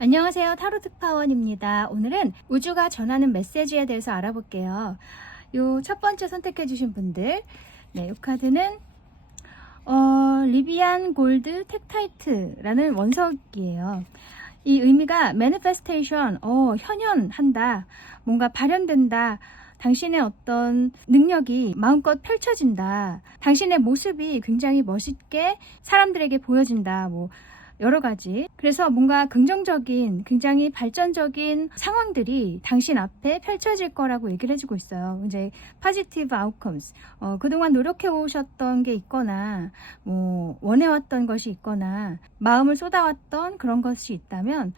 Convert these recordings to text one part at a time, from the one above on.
안녕하세요. 타로 특파원입니다. 오늘은 우주가 전하는 메시지에 대해서 알아볼게요. 요 첫 번째 선택해 주신 분들, 이 카드는 리비안 골드 텍타이트라는 원석이에요. 이 의미가 manifestation, 현현한다, 뭔가 발현된다, 당신의 어떤 능력이 마음껏 펼쳐진다, 당신의 모습이 굉장히 멋있게 사람들에게 보여진다, 여러 가지. 그래서 뭔가 긍정적인, 굉장히 발전적인 상황들이 당신 앞에 펼쳐질 거라고 얘기를 해주고 있어요. 이제 positive outcomes. 그동안 노력해 오셨던 게 있거나, 원해왔던 것이 있거나, 마음을 쏟아왔던 그런 것이 있다면,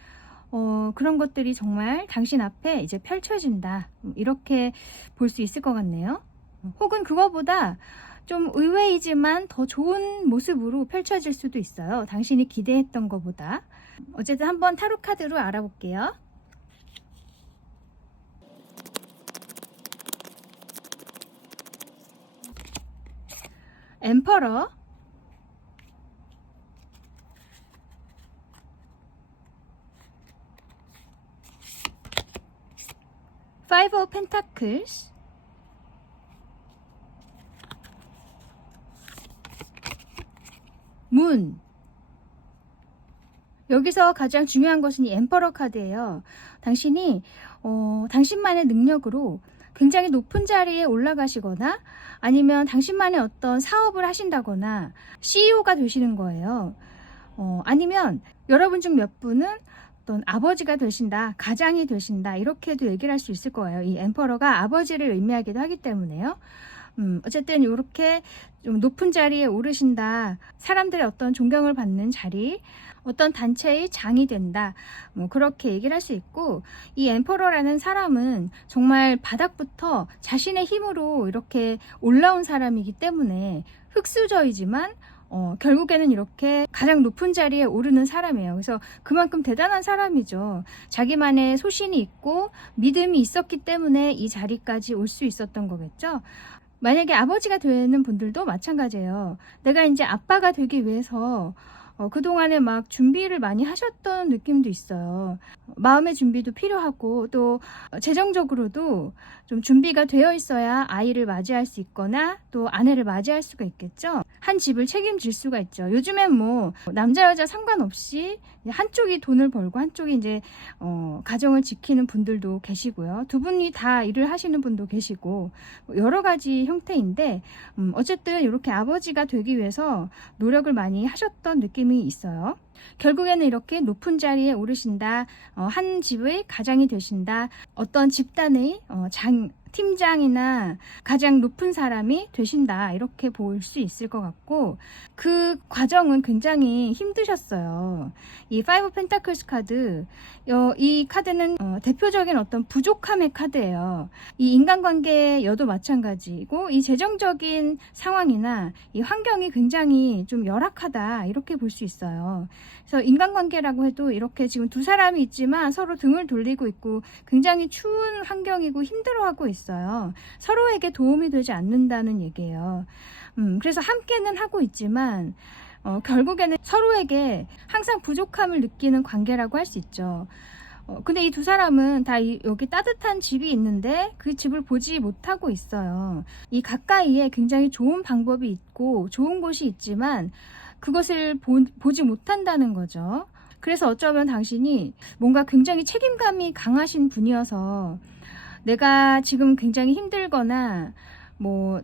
그런 것들이 정말 당신 앞에 이제 펼쳐진다. 이렇게 볼 수 있을 것 같네요. 혹은 그거보다 좀 의외이지만 더 좋은 모습으로 펼쳐질 수도 있어요. 당신이 기대했던 것보다. 어쨌든 한번 타로 카드로 알아볼게요. 엠퍼러, 파이브 오브 펜타클스, 문. 여기서 가장 중요한 것은 이 엠퍼러 카드예요. 당신이 당신만의 능력으로 굉장히 높은 자리에 올라가시거나 아니면 당신만의 어떤 사업을 하신다거나 CEO가 되시는 거예요. 아니면 여러분 중 몇 분은 어떤 아버지가 되신다, 가장이 되신다, 이렇게도 얘기를 할 수 있을 거예요. 이 엠퍼러가 아버지를 의미하기도 하기 때문에요. 어쨌든 이렇게 좀 높은 자리에 오르신다, 사람들의 어떤 존경을 받는 자리, 어떤 단체의 장이 된다, 그렇게 얘기를 할 수 있고, 이 엠퍼러라는 사람은 정말 바닥부터 자신의 힘으로 이렇게 올라온 사람이기 때문에 흙수저이지만 결국에는 이렇게 가장 높은 자리에 오르는 사람이에요. 그래서 그만큼 대단한 사람이죠. 자기만의 소신이 있고 믿음이 있었기 때문에 이 자리까지 올 수 있었던 거겠죠. 만약에 아버지가 되는 분들도 마찬가지예요. 내가 이제 아빠가 되기 위해서 그동안에 막 준비를 많이 하셨던 느낌도 있어요. 마음의 준비도 필요하고 또 재정적으로도 좀 준비가 되어 있어야 아이를 맞이할 수 있거나 또 아내를 맞이할 수가 있겠죠. 한 집을 책임질 수가 있죠. 요즘엔 남자 여자 상관없이 한쪽이 돈을 벌고 한쪽이 이제 가정을 지키는 분들도 계시고요. 두 분이 다 일을 하시는 분도 계시고 여러 가지 형태인데 어쨌든 이렇게 아버지가 되기 위해서 노력을 많이 하셨던 느낌이 있어요. 결국에는 이렇게 높은 자리에 오르신다, 한 집의 가장이 되신다, 어떤 집단의 팀장이나 가장 높은 사람이 되신다, 이렇게 볼 수 있을 것 같고, 그 과정은 굉장히 힘드셨어요. 이 파이브 펜타클스 카드, 이 카드는 대표적인 어떤 부족함의 카드예요. 이 인간관계여도 마찬가지고, 이 재정적인 상황이나 이 환경이 굉장히 좀 열악하다, 이렇게 볼 수 있어요. 그래서 인간관계라고 해도 이렇게 지금 두 사람이 있지만 서로 등을 돌리고 있고 굉장히 추운 환경이고 힘들어하고 있어요. 서로에게 도움이 되지 않는다는 얘기예요. 그래서 함께는 하고 있지만 결국에는 서로에게 항상 부족함을 느끼는 관계라고 할 수 있죠. 근데 이 두 사람은 다 여기 따뜻한 집이 있는데 그 집을 보지 못하고 있어요. 이 가까이에 굉장히 좋은 방법이 있고 좋은 곳이 있지만 그것을 보지 못한다는 거죠. 그래서 어쩌면 당신이 뭔가 굉장히 책임감이 강하신 분이어서 내가 지금 굉장히 힘들거나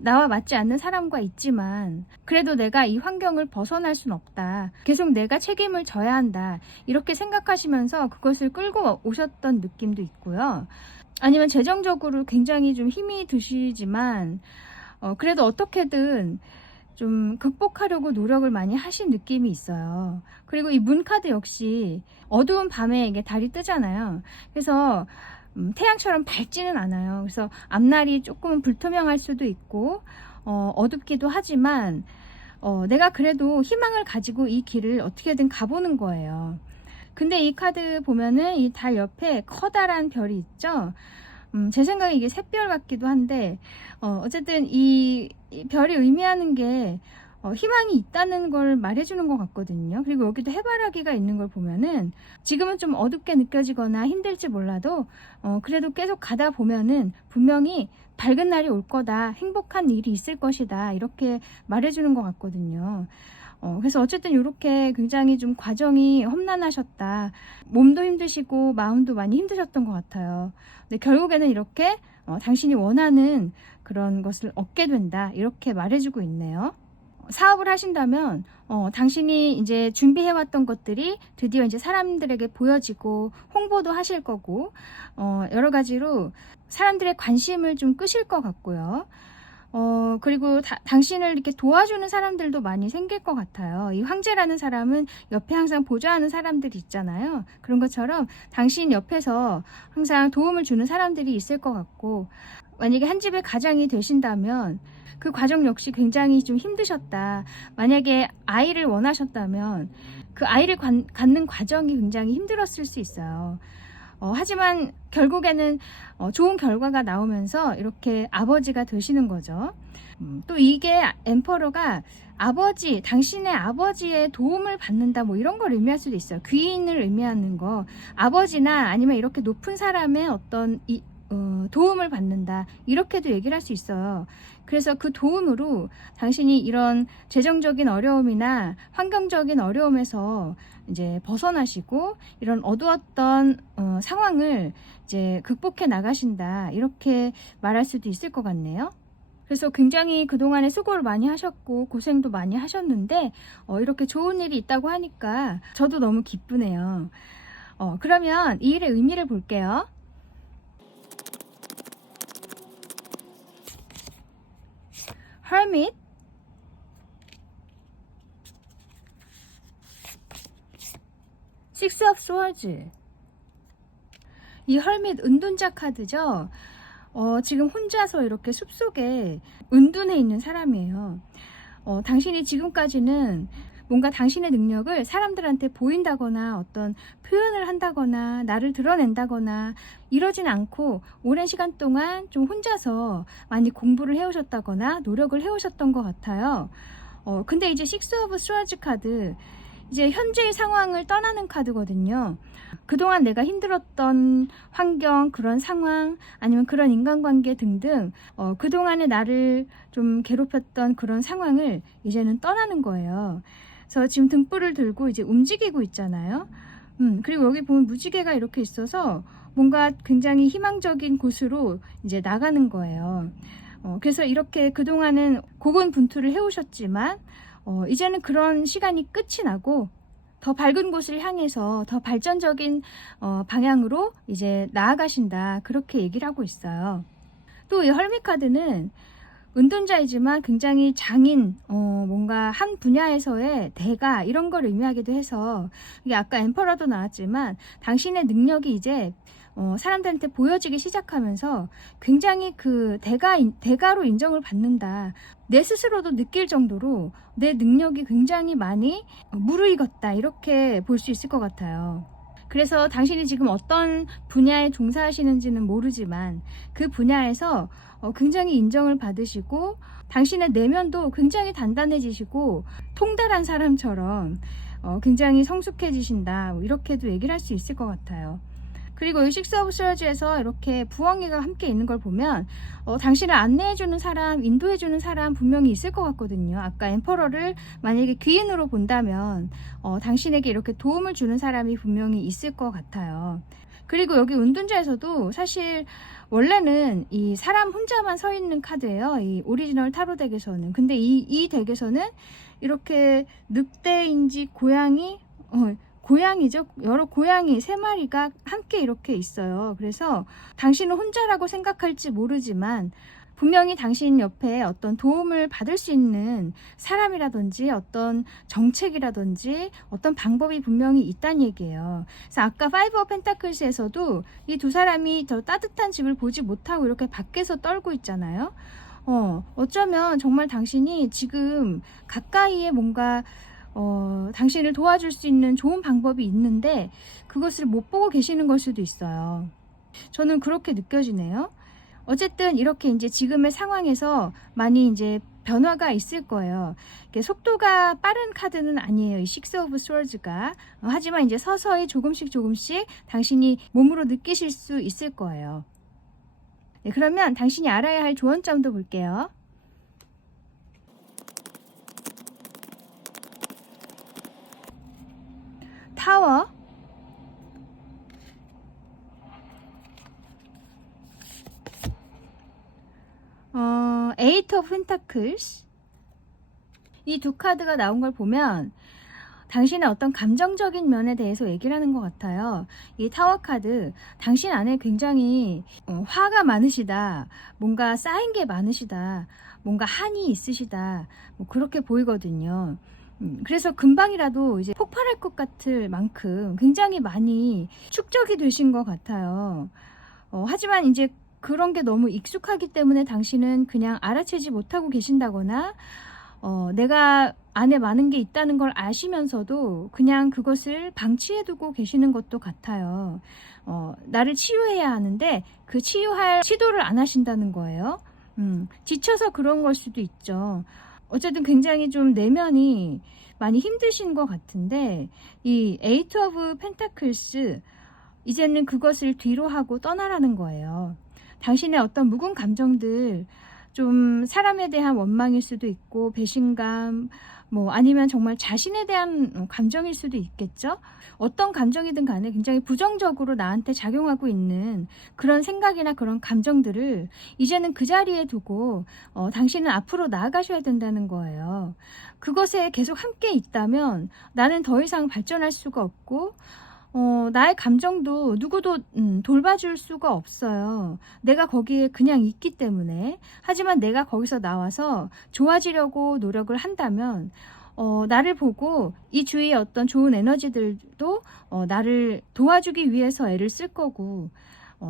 나와 맞지 않는 사람과 있지만 그래도 내가 이 환경을 벗어날 순 없다. 계속 내가 책임을 져야 한다. 이렇게 생각하시면서 그것을 끌고 오셨던 느낌도 있고요. 아니면 재정적으로 굉장히 좀 힘이 드시지만 그래도 어떻게든 좀 극복하려고 노력을 많이 하신 느낌이 있어요. 그리고 이 문카드 역시 어두운 밤에 이게 달이 뜨잖아요. 그래서 태양처럼 밝지는 않아요. 그래서 앞날이 조금 불투명할 수도 있고 어둡기도 하지만 내가 그래도 희망을 가지고 이 길을 어떻게든 가보는 거예요. 근데 이 카드 보면은 이 달 옆에 커다란 별이 있죠. 제 생각에 이게 샛별 같기도 한데 어쨌든 이 별이 의미하는 게 희망이 있다는 걸 말해주는 것 같거든요. 그리고 여기도 해바라기가 있는 걸 보면은 지금은 좀 어둡게 느껴지거나 힘들지 몰라도 그래도 계속 가다 보면은 분명히 밝은 날이 올 거다, 행복한 일이 있을 것이다, 이렇게 말해주는 것 같거든요. 그래서 어쨌든 이렇게 굉장히 좀 과정이 험난하셨다. 몸도 힘드시고 마음도 많이 힘드셨던 것 같아요. 근데 결국에는 이렇게 당신이 원하는 그런 것을 얻게 된다, 이렇게 말해주고 있네요. 사업을 하신다면 당신이 이제 준비해왔던 것들이 드디어 이제 사람들에게 보여지고 홍보도 하실 거고 여러 가지로 사람들의 관심을 좀 끄실 것 같고요. 그리고 당신을 이렇게 도와주는 사람들도 많이 생길 것 같아요. 이 황제라는 사람은 옆에 항상 보좌하는 사람들이 있잖아요. 그런 것처럼 당신 옆에서 항상 도움을 주는 사람들이 있을 것 같고, 만약에 한 집의 가장이 되신다면 그 과정 역시 굉장히 좀 힘드셨다. 만약에 아이를 원하셨다면 그 아이를 갖는 과정이 굉장히 힘들었을 수 있어요. 하지만 결국에는 좋은 결과가 나오면서 이렇게 아버지가 되시는 거죠. 또 이게 엠퍼러가 당신의 아버지의 도움을 받는다, 뭐 이런 걸 의미할 수도 있어요. 귀인을 의미하는 거, 아버지나 아니면 이렇게 높은 사람의 어떤 도움을 받는다, 이렇게도 얘기를 할 수 있어요. 그래서 그 도움으로 당신이 이런 재정적인 어려움이나 환경적인 어려움에서 이제 벗어나시고 이런 어두웠던 상황을 이제 극복해 나가신다, 이렇게 말할 수도 있을 것 같네요. 그래서 굉장히 그동안에 수고를 많이 하셨고 고생도 많이 하셨는데 이렇게 좋은 일이 있다고 하니까 저도 너무 기쁘네요. 그러면 이 일의 의미를 볼게요. Hermit, Six of Swords. 이 헐밋 은둔자 카드죠. 지금 혼자서 이렇게 숲속에 은둔해 있는 사람이에요. 당신이 지금까지는 뭔가 당신의 능력을 사람들한테 보인다거나 어떤 표현을 한다거나 나를 드러낸다거나 이러진 않고 오랜 시간 동안 좀 혼자서 많이 공부를 해오셨다거나 노력을 해오셨던 것 같아요. 근데 이제 식스 오브 스워즈 카드, 이제 현재의 상황을 떠나는 카드거든요. 그동안 내가 힘들었던 환경, 그런 상황, 아니면 그런 인간관계 등등 그동안에 나를 좀 괴롭혔던 그런 상황을 이제는 떠나는 거예요. 그래서 지금 등불을 들고 이제 움직이고 있잖아요. 그리고 여기 보면 무지개가 이렇게 있어서 뭔가 굉장히 희망적인 곳으로 이제 나가는 거예요. 그래서 이렇게 그동안은 고군분투를 해오셨지만 이제는 그런 시간이 끝이 나고 더 밝은 곳을 향해서 더 발전적인 방향으로 이제 나아가신다, 그렇게 얘기를 하고 있어요. 또 이 헐밋 카드는 은둔자이지만 굉장히 장인, 뭔가 한 분야에서의 대가, 이런 걸 의미하기도 해서, 이게 아까 엠퍼러도 나왔지만 당신의 능력이 이제 사람들한테 보여지기 시작하면서 굉장히 그 대가로 인정을 받는다, 내 스스로도 느낄 정도로 내 능력이 굉장히 많이 무르익었다, 이렇게 볼 수 있을 것 같아요. 그래서 당신이 지금 어떤 분야에 종사하시는지는 모르지만 그 분야에서 굉장히 인정을 받으시고 당신의 내면도 굉장히 단단해지시고 통달한 사람처럼 굉장히 성숙해지신다, 이렇게도 얘기를 할 수 있을 것 같아요. 그리고 이 식스 오브 스워즈에서 이렇게 부엉이가 함께 있는 걸 보면 당신을 안내해주는 사람, 인도해주는 사람 분명히 있을 것 같거든요. 아까 엠퍼러를 만약에 귀인으로 본다면 당신에게 이렇게 도움을 주는 사람이 분명히 있을 것 같아요. 그리고 여기 은둔자에서도 사실 원래는 이 사람 혼자만 서 있는 카드예요, 이 오리지널 타로 덱에서는. 근데 이 덱에서는 이렇게 늑대인지 고양이, 고양이죠. 여러 고양이 3마리가 함께 이렇게 있어요. 그래서 당신은 혼자라고 생각할지 모르지만 분명히 당신 옆에 어떤 도움을 받을 수 있는 사람이라든지 어떤 정책이라든지 어떤 방법이 분명히 있다는 얘기예요. 그래서 아까 파이브 오브 펜타클스에서도 이 두 사람이 더 따뜻한 집을 보지 못하고 이렇게 밖에서 떨고 있잖아요. 어쩌면 정말 당신이 지금 가까이에 뭔가 당신을 도와줄 수 있는 좋은 방법이 있는데 그것을 못 보고 계시는 걸 수도 있어요. 저는 그렇게 느껴지네요. 어쨌든 이렇게 이제 지금의 상황에서 많이 이제 변화가 있을 거예요. 속도가 빠른 카드는 아니에요. 이 식스 오브 스워즈가. 하지만 이제 서서히 조금씩 당신이 몸으로 느끼실 수 있을 거예요. 네, 그러면 당신이 알아야 할 조언점도 볼게요. 타워, 에이트 오브 펜타클스. 이 두 카드가 나온 걸 보면 당신의 어떤 감정적인 면에 대해서 얘기를 하는 것 같아요. 이 타워 카드, 당신 안에 굉장히 화가 많으시다, 뭔가 쌓인 게 많으시다, 뭔가 한이 있으시다, 뭐 그렇게 보이거든요. 그래서 금방이라도 이제 폭발할 것 같을 만큼 굉장히 많이 축적이 되신 것 같아요. 하지만 이제 그런 게 너무 익숙하기 때문에 당신은 그냥 알아채지 못하고 계신다거나 내가 안에 많은 게 있다는 걸 아시면서도 그냥 그것을 방치해두고 계시는 것도 같아요. 나를 치유해야 하는데 그 치유할 시도를 안 하신다는 거예요. 지쳐서 그런 걸 수도 있죠. 어쨌든 굉장히 좀 내면이 많이 힘드신 것 같은데 이 에이트 오브 펜타클스, 이제는 그것을 뒤로 하고 떠나라는 거예요. 당신의 어떤 묵은 감정들, 좀 사람에 대한 원망일 수도 있고 배신감, 뭐 아니면 정말 자신에 대한 감정일 수도 있겠죠. 어떤 감정이든 간에 굉장히 부정적으로 나한테 작용하고 있는 그런 생각이나 그런 감정들을 이제는 그 자리에 두고 당신은 앞으로 나아가셔야 된다는 거예요. 그것에 계속 함께 있다면 나는 더 이상 발전할 수가 없고 나의 감정도 누구도 돌봐줄 수가 없어요. 내가 거기에 그냥 있기 때문에. 하지만 내가 거기서 나와서 좋아지려고 노력을 한다면 나를 보고 이 주위의 어떤 좋은 에너지들도 나를 도와주기 위해서 애를 쓸 거고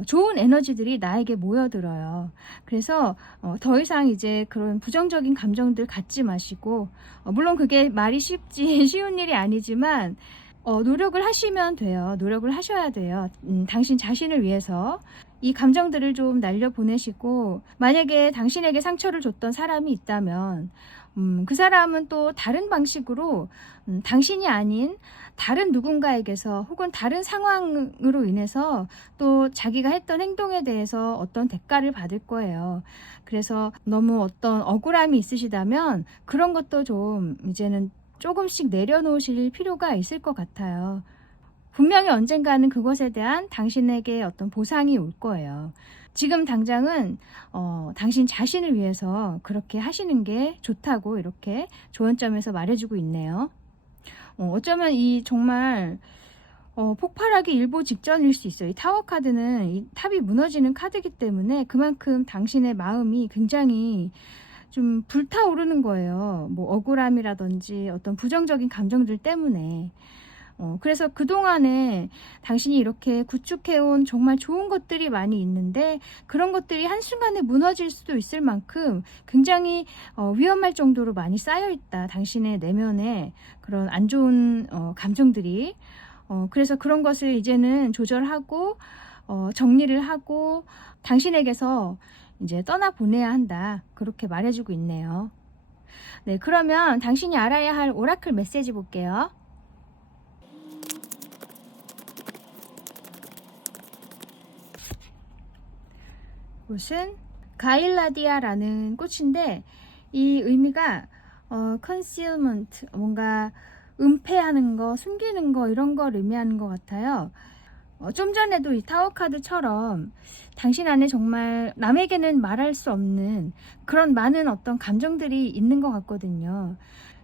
좋은 에너지들이 나에게 모여들어요. 그래서 더 이상 이제 그런 부정적인 감정들 갖지 마시고, 물론 그게 말이 쉽지 쉬운 일이 아니지만 노력을 하시면 돼요. 노력을 하셔야 돼요. 당신 자신을 위해서 이 감정들을 좀 날려보내시고, 만약에 당신에게 상처를 줬던 사람이 있다면 그 사람은 또 다른 방식으로 당신이 아닌 다른 누군가에게서 혹은 다른 상황으로 인해서 또 자기가 했던 행동에 대해서 어떤 대가를 받을 거예요. 그래서 너무 어떤 억울함이 있으시다면 그런 것도 좀 이제는 조금씩 내려놓으실 필요가 있을 것 같아요. 분명히 언젠가는 그것에 대한 당신에게 어떤 보상이 올 거예요. 지금 당장은 당신 자신을 위해서 그렇게 하시는 게 좋다고 이렇게 조언점에서 말해주고 있네요. 어쩌면 이 정말 폭발하기 일보 직전일 수 있어요. 이 타워 카드는 이 탑이 무너지는 카드이기 때문에 그만큼 당신의 마음이 굉장히 좀 불타오르는 거예요. 뭐 억울함이라든지 어떤 부정적인 감정들 때문에. 그래서 그동안에 당신이 이렇게 구축해온 정말 좋은 것들이 많이 있는데 그런 것들이 한순간에 무너질 수도 있을 만큼 굉장히 위험할 정도로 많이 쌓여있다. 당신의 내면에 그런 안 좋은 감정들이. 그래서 그런 것을 이제는 조절하고 정리를 하고 당신에게서 이제 떠나보내야 한다. 그렇게 말해주고 있네요. 네, 그러면 당신이 알아야 할 오라클 메시지 볼게요. 꽃은 가일라디아라는 꽃인데 이 의미가 concealment, 뭔가 은폐하는 거, 숨기는 거 이런 걸 의미하는 것 같아요. 좀 전에도 이 타워 카드처럼 당신 안에 정말 남에게는 말할 수 없는 그런 많은 어떤 감정들이 있는 것 같거든요.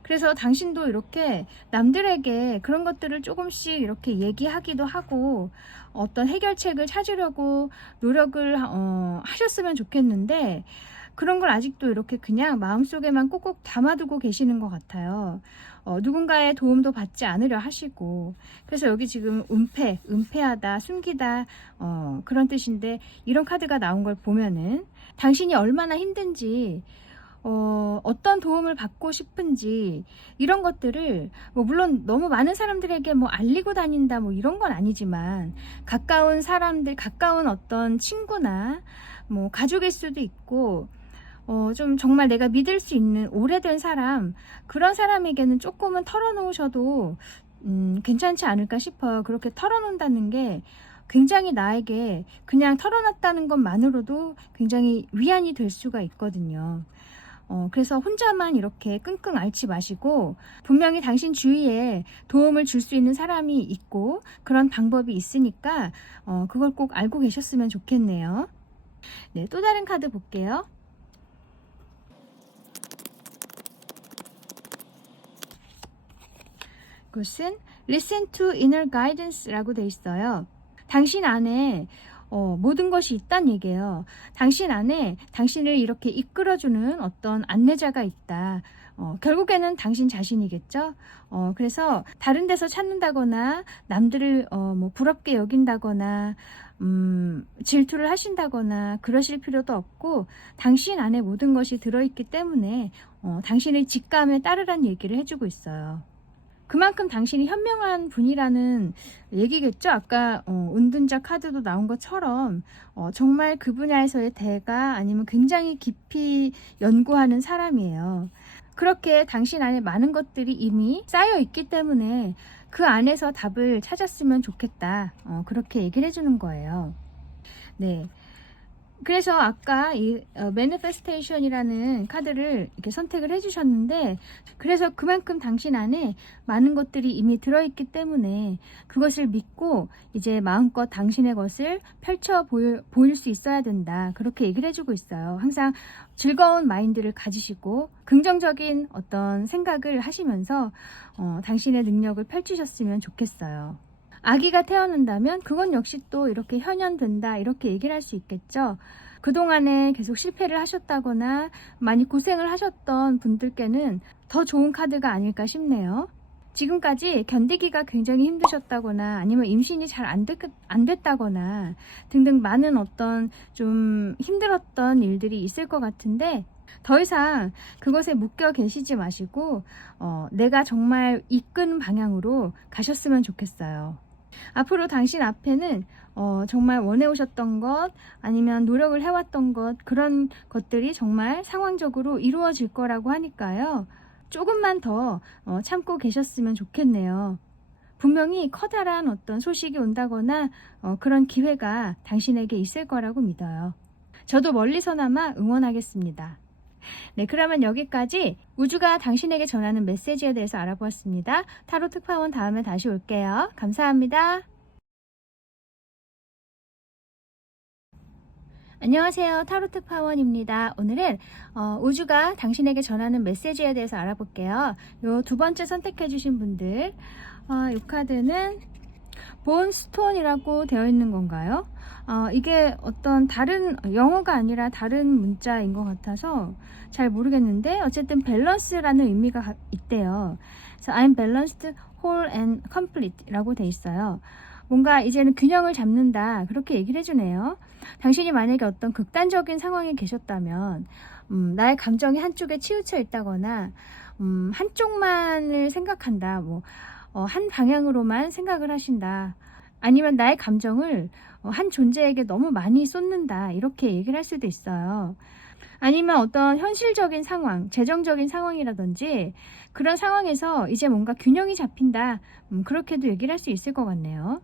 그래서 당신도 이렇게 남들에게 그런 것들을 조금씩 이렇게 얘기하기도 하고 어떤 해결책을 찾으려고 노력을 하셨으면 좋겠는데, 그런 걸 아직도 이렇게 그냥 마음속에만 꼭꼭 담아두고 계시는 것 같아요. 누군가의 도움도 받지 않으려 하시고. 그래서 여기 지금 은폐하다, 숨기다, 그런 뜻인데, 이런 카드가 나온 걸 보면은 당신이 얼마나 힘든지, 어떤 도움을 받고 싶은지, 이런 것들을 물론 너무 많은 사람들에게 알리고 다닌다 이런 건 아니지만, 가까운 사람들, 가까운 어떤 친구나 가족일 수도 있고, 좀 정말 내가 믿을 수 있는 오래된 사람, 그런 사람에게는 조금은 털어놓으셔도 괜찮지 않을까 싶어요. 그렇게 털어놓는다는 게 굉장히 나에게 그냥 털어놨다는 것만으로도 굉장히 위안이 될 수가 있거든요. 그래서 혼자만 이렇게 끙끙 앓지 마시고, 분명히 당신 주위에 도움을 줄 수 있는 사람이 있고 그런 방법이 있으니까 그걸 꼭 알고 계셨으면 좋겠네요. 네, 또 다른 카드 볼게요. 그것은 Listen to Inner Guidance라고 돼 있어요. 당신 안에 모든 것이 있다는 얘기예요. 당신 안에 당신을 이렇게 이끌어주는 어떤 안내자가 있다. 결국에는 당신 자신이겠죠. 그래서 다른 데서 찾는다거나 남들을 부럽게 여긴다거나 질투를 하신다거나 그러실 필요도 없고, 당신 안에 모든 것이 들어있기 때문에 당신의 직감에 따르란 얘기를 해주고 있어요. 그만큼 당신이 현명한 분이라는 얘기겠죠. 아까 은둔자 카드도 나온 것처럼 정말 그 분야에서의 대가, 아니면 굉장히 깊이 연구하는 사람이에요. 그렇게 당신 안에 많은 것들이 이미 쌓여 있기 때문에 그 안에서 답을 찾았으면 좋겠다. 그렇게 얘기를 해주는 거예요. 네. 그래서 아까 이 매니페스테이션이라는 카드를 이렇게 선택을 해주셨는데, 그래서 그만큼 당신 안에 많은 것들이 이미 들어있기 때문에 그것을 믿고 이제 마음껏 당신의 것을 펼쳐 보일 수 있어야 된다. 그렇게 얘기를 해주고 있어요. 항상 즐거운 마인드를 가지시고 긍정적인 어떤 생각을 하시면서 당신의 능력을 펼치셨으면 좋겠어요. 아기가 태어난다면 그건 역시 또 이렇게 현현된다, 이렇게 얘기를 할 수 있겠죠. 그동안에 계속 실패를 하셨다거나 많이 고생을 하셨던 분들께는 더 좋은 카드가 아닐까 싶네요. 지금까지 견디기가 굉장히 힘드셨다거나 아니면 임신이 잘 안 됐다거나 등등 많은 어떤 좀 힘들었던 일들이 있을 것 같은데, 더 이상 그것에 묶여 계시지 마시고 내가 정말 이끈 방향으로 가셨으면 좋겠어요. 앞으로 당신 앞에는 정말 원해오셨던 것, 아니면 노력을 해왔던 것, 그런 것들이 정말 상황적으로 이루어질 거라고 하니까요. 조금만 더 참고 계셨으면 좋겠네요. 분명히 커다란 어떤 소식이 온다거나 그런 기회가 당신에게 있을 거라고 믿어요. 저도 멀리서나마 응원하겠습니다. 네, 그러면 여기까지 우주가 당신에게 전하는 메시지에 대해서 알아보았습니다. 타로 특파원 다음에 다시 올게요. 감사합니다. 안녕하세요. 타로 특파원입니다. 오늘은 우주가 당신에게 전하는 메시지에 대해서 알아볼게요. 요 두 번째 선택해 주신 분들, 이 카드는 본스톤이라고 되어 있는 건가요? 이게 어떤 다른 영어가 아니라 다른 문자인 것 같아서 잘 모르겠는데, 어쨌든 밸런스라는 의미가 있대요. 그래서 I'm balanced, whole and complete 라고 돼 있어요. 뭔가 이제는 균형을 잡는다, 그렇게 얘기를 해주네요. 당신이 만약에 어떤 극단적인 상황에 계셨다면 나의 감정이 한쪽에 치우쳐 있다거나 한쪽만을 생각한다, 한 방향으로만 생각을 하신다, 아니면 나의 감정을 한 존재에게 너무 많이 쏟는다, 이렇게 얘기를 할 수도 있어요. 아니면 어떤 현실적인 상황, 재정적인 상황이라든지 그런 상황에서 이제 뭔가 균형이 잡힌다, 그렇게도 얘기를 할 수 있을 것 같네요.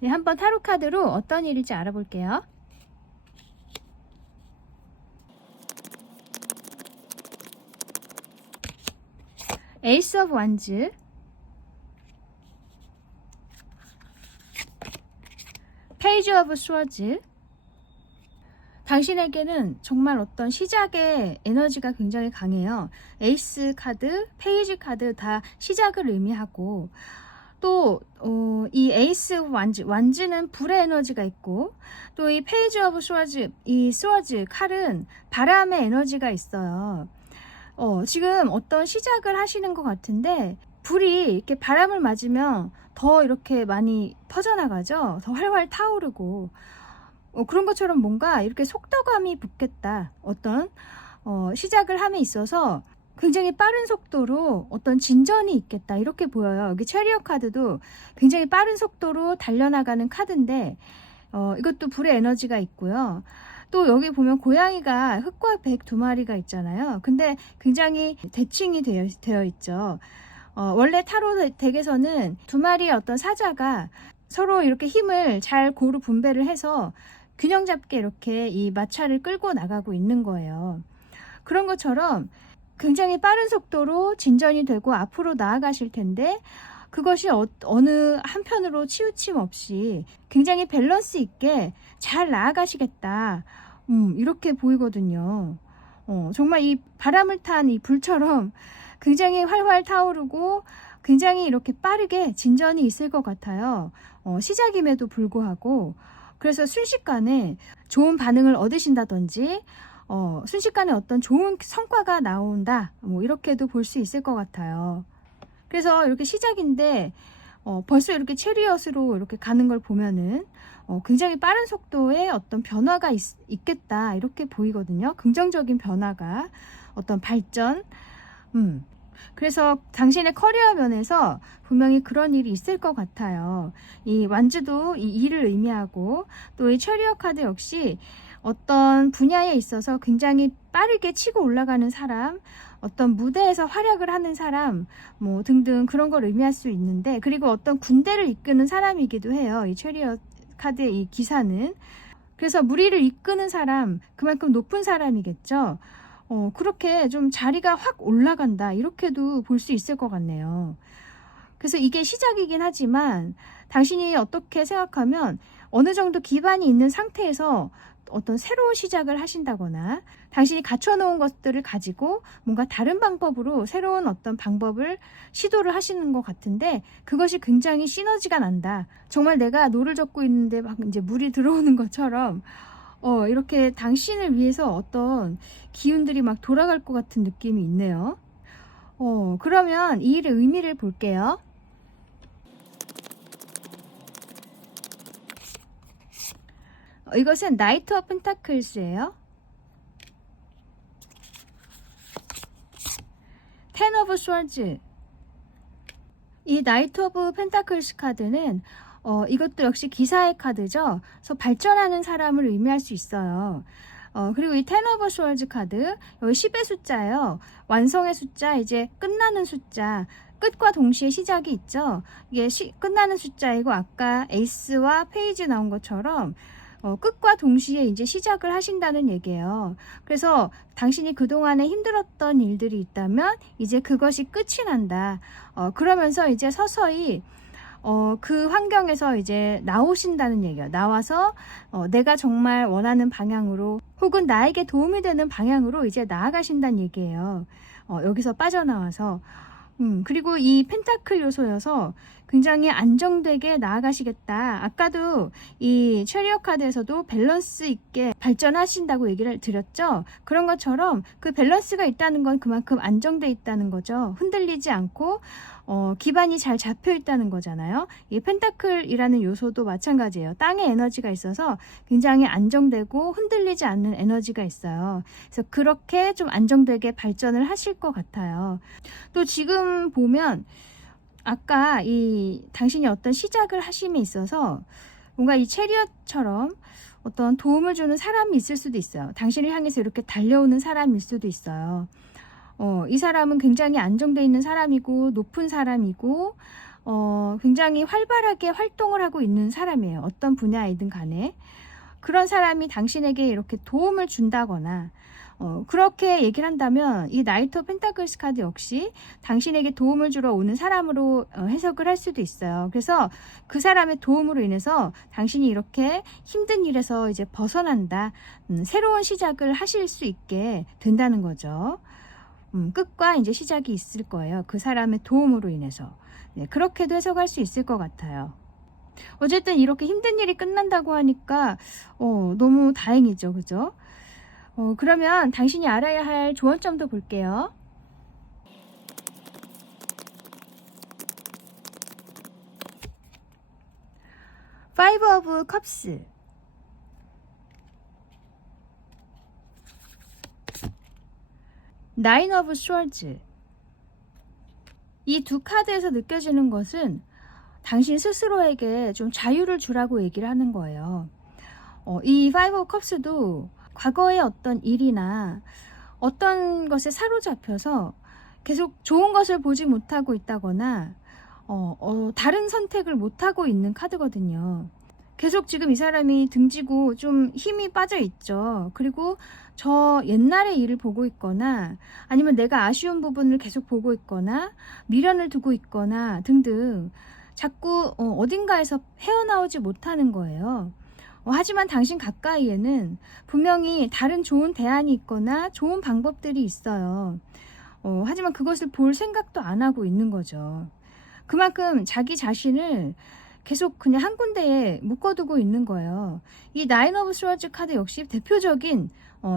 네, 한번 타로 카드로 어떤 일일지 알아볼게요. 에이스 오브 완즈, 페이지 오브 스워즈. 당신에게는 정말 어떤 시작의 에너지가 굉장히 강해요. 에이스 카드, 페이지 카드 다 시작을 의미하고, 또 이 에이스 완즈는 불의 에너지가 있고, 또 이 페이지 오브 스워즈, 이 스워즈 칼은 바람의 에너지가 있어요. 지금 어떤 시작을 하시는 것 같은데, 불이 이렇게 바람을 맞으면 더 이렇게 많이 퍼져나가죠. 더 활활 타오르고, 그런 것처럼 뭔가 이렇게 속도감이 붙겠다. 어떤 시작을 함에 있어서 굉장히 빠른 속도로 어떤 진전이 있겠다. 이렇게 보여요. 여기 체리엇 카드도 굉장히 빠른 속도로 달려나가는 카드인데, 이것도 불의 에너지가 있고요. 또 여기 보면 고양이가 흑과 백 두 마리가 있잖아요. 근데 굉장히 대칭이 되어 있죠. 원래 타로 덱에서는 두 마리의 어떤 사자가 서로 이렇게 힘을 잘 고루 분배를 해서 균형 잡게 이렇게 이 마차를 끌고 나가고 있는 거예요. 그런 것처럼 굉장히 빠른 속도로 진전이 되고 앞으로 나아가실 텐데, 그것이 어느 한편으로 치우침 없이 굉장히 밸런스 있게 잘 나아가시겠다. 이렇게 보이거든요. 정말 이 바람을 탄 이 불처럼 굉장히 활활 타오르고 굉장히 이렇게 빠르게 진전이 있을 것 같아요. 시작임에도 불구하고. 그래서 순식간에 좋은 반응을 얻으신다든지, 순식간에 어떤 좋은 성과가 나온다. 뭐 이렇게도 볼 수 있을 것 같아요. 그래서 이렇게 시작인데, 벌써 이렇게 체리엇으로 이렇게 가는 걸 보면은, 굉장히 빠른 속도의 어떤 변화가 있겠다. 이렇게 보이거든요. 긍정적인 변화가, 어떤 발전. 그래서 당신의 커리어 면에서 분명히 그런 일이 있을 것 같아요. 이 완즈도 이 일을 의미하고, 또 이 체리엇 카드 역시 어떤 분야에 있어서 굉장히 빠르게 치고 올라가는 사람, 어떤 무대에서 활약을 하는 사람, 뭐 등등 그런 걸 의미할 수 있는데, 그리고 어떤 군대를 이끄는 사람이기도 해요. 이 체리엇 카드의 이 기사는. 그래서 무리를 이끄는 사람, 그만큼 높은 사람이겠죠. 그렇게 좀 자리가 확 올라간다. 이렇게도 볼 수 있을 것 같네요. 그래서 이게 시작이긴 하지만, 당신이 어떻게 생각하면 어느 정도 기반이 있는 상태에서 어떤 새로운 시작을 하신다거나, 당신이 갖춰놓은 것들을 가지고 뭔가 다른 방법으로 새로운 어떤 방법을 시도를 하시는 것 같은데, 그것이 굉장히 시너지가 난다. 정말 내가 노를 젓고 있는데 막 이제 물이 들어오는 것처럼, 이렇게 당신을 위해서 어떤 기운들이 막 돌아갈 것 같은 느낌이 있네요. 그러면 이 일의 의미를 볼게요. 이것은 나이트 오브 펜타클스예요. 텐 오브 스워즈. 이 나이트 오브 펜타클스 카드는 이것도 역시 기사의 카드죠. 그래서 발전하는 사람을 의미할 수 있어요. 그리고 이 텐 오브 스워즈 카드, 여기 10의 숫자예요. 완성의 숫자, 이제 끝나는 숫자. 끝과 동시에 시작이 있죠. 이게 끝나는 숫자이고, 아까 에이스와 페이지 나온 것처럼 끝과 동시에 이제 시작을 하신다는 얘기예요. 그래서 당신이 그동안에 힘들었던 일들이 있다면 이제 그것이 끝이 난다. 그러면서 이제 서서히 그 환경에서 이제 나오신다는 얘기예요. 나와서 내가 정말 원하는 방향으로, 혹은 나에게 도움이 되는 방향으로 이제 나아가신다는 얘기예요. 여기서 빠져나와서. 그리고 이 펜타클 요소여서 굉장히 안정되게 나아가시겠다. 아까도 이 체리엇 카드에서도 밸런스 있게 발전하신다고 얘기를 드렸죠. 그런 것처럼 그 밸런스가 있다는 건 그만큼 안정돼 있다는 거죠. 흔들리지 않고 기반이 잘 잡혀 있다는 거잖아요. 이 펜타클이라는 요소도 마찬가지예요. 땅에 에너지가 있어서 굉장히 안정되고 흔들리지 않는 에너지가 있어요. 그래서 그렇게 좀 안정되게 발전을 하실 것 같아요. 또 지금 보면 아까 이 당신이 어떤 시작을 하심에 있어서 뭔가 이 체리엇처럼 어떤 도움을 주는 사람이 있을 수도 있어요. 당신을 향해서 이렇게 달려오는 사람일 수도 있어요. 이 사람은 굉장히 안정되어 있는 사람이고 높은 사람이고 굉장히 활발하게 활동을 하고 있는 사람이에요. 어떤 분야이든 간에. 그런 사람이 당신에게 이렇게 도움을 준다거나 그렇게 얘기를 한다면 이 나이트 오브 펜타클스 카드 역시 당신에게 도움을 주러 오는 사람으로 해석을 할 수도 있어요. 그래서 그 사람의 도움으로 인해서 당신이 이렇게 힘든 일에서 이제 벗어난다, 새로운 시작을 하실 수 있게 된다는 거죠. 끝과 이제 시작이 있을 거예요. 그 사람의 도움으로 인해서. 네, 그렇게도 해석할 수 있을 것 같아요. 어쨌든 이렇게 힘든 일이 끝난다고 하니까 너무 다행이죠. 그죠? 그러면 당신이 알아야 할 조언점도 볼게요. Five of Cups, Nine of Swords. 이 두 카드에서 느껴지는 것은 당신 스스로에게 좀 자유를 주라고 얘기를 하는 거예요. 이 Five of Cups도 과거의 어떤 일이나 어떤 것에 사로잡혀서 계속 좋은 것을 보지 못하고 있다거나 다른 선택을 못하고 있는 카드거든요. 계속 지금 이 사람이 등지고 좀 힘이 빠져 있죠. 그리고 저 옛날의 일을 보고 있거나 아니면 내가 아쉬운 부분을 계속 보고 있거나 미련을 두고 있거나 등등 자꾸 어딘가에서 헤어나오지 못하는 거예요. 하지만 당신 가까이에는 분명히 다른 좋은 대안이 있거나 좋은 방법들이 있어요. 하지만 그것을 볼 생각도 안 하고 있는 거죠. 그만큼 자기 자신을 계속 그냥 한 군데에 묶어두고 있는 거예요. 이 나인 오브 스워즈 카드 역시 대표적인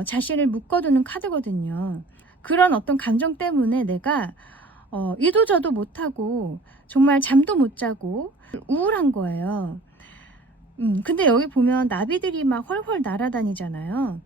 자신을 묶어두는 카드거든요. 그런 어떤 감정 때문에 내가 이도 저도 못하고 정말 잠도 못 자고 우울한 거예요. 근데 여기 보면 나비들이 막 헐헐 날아다니잖아요.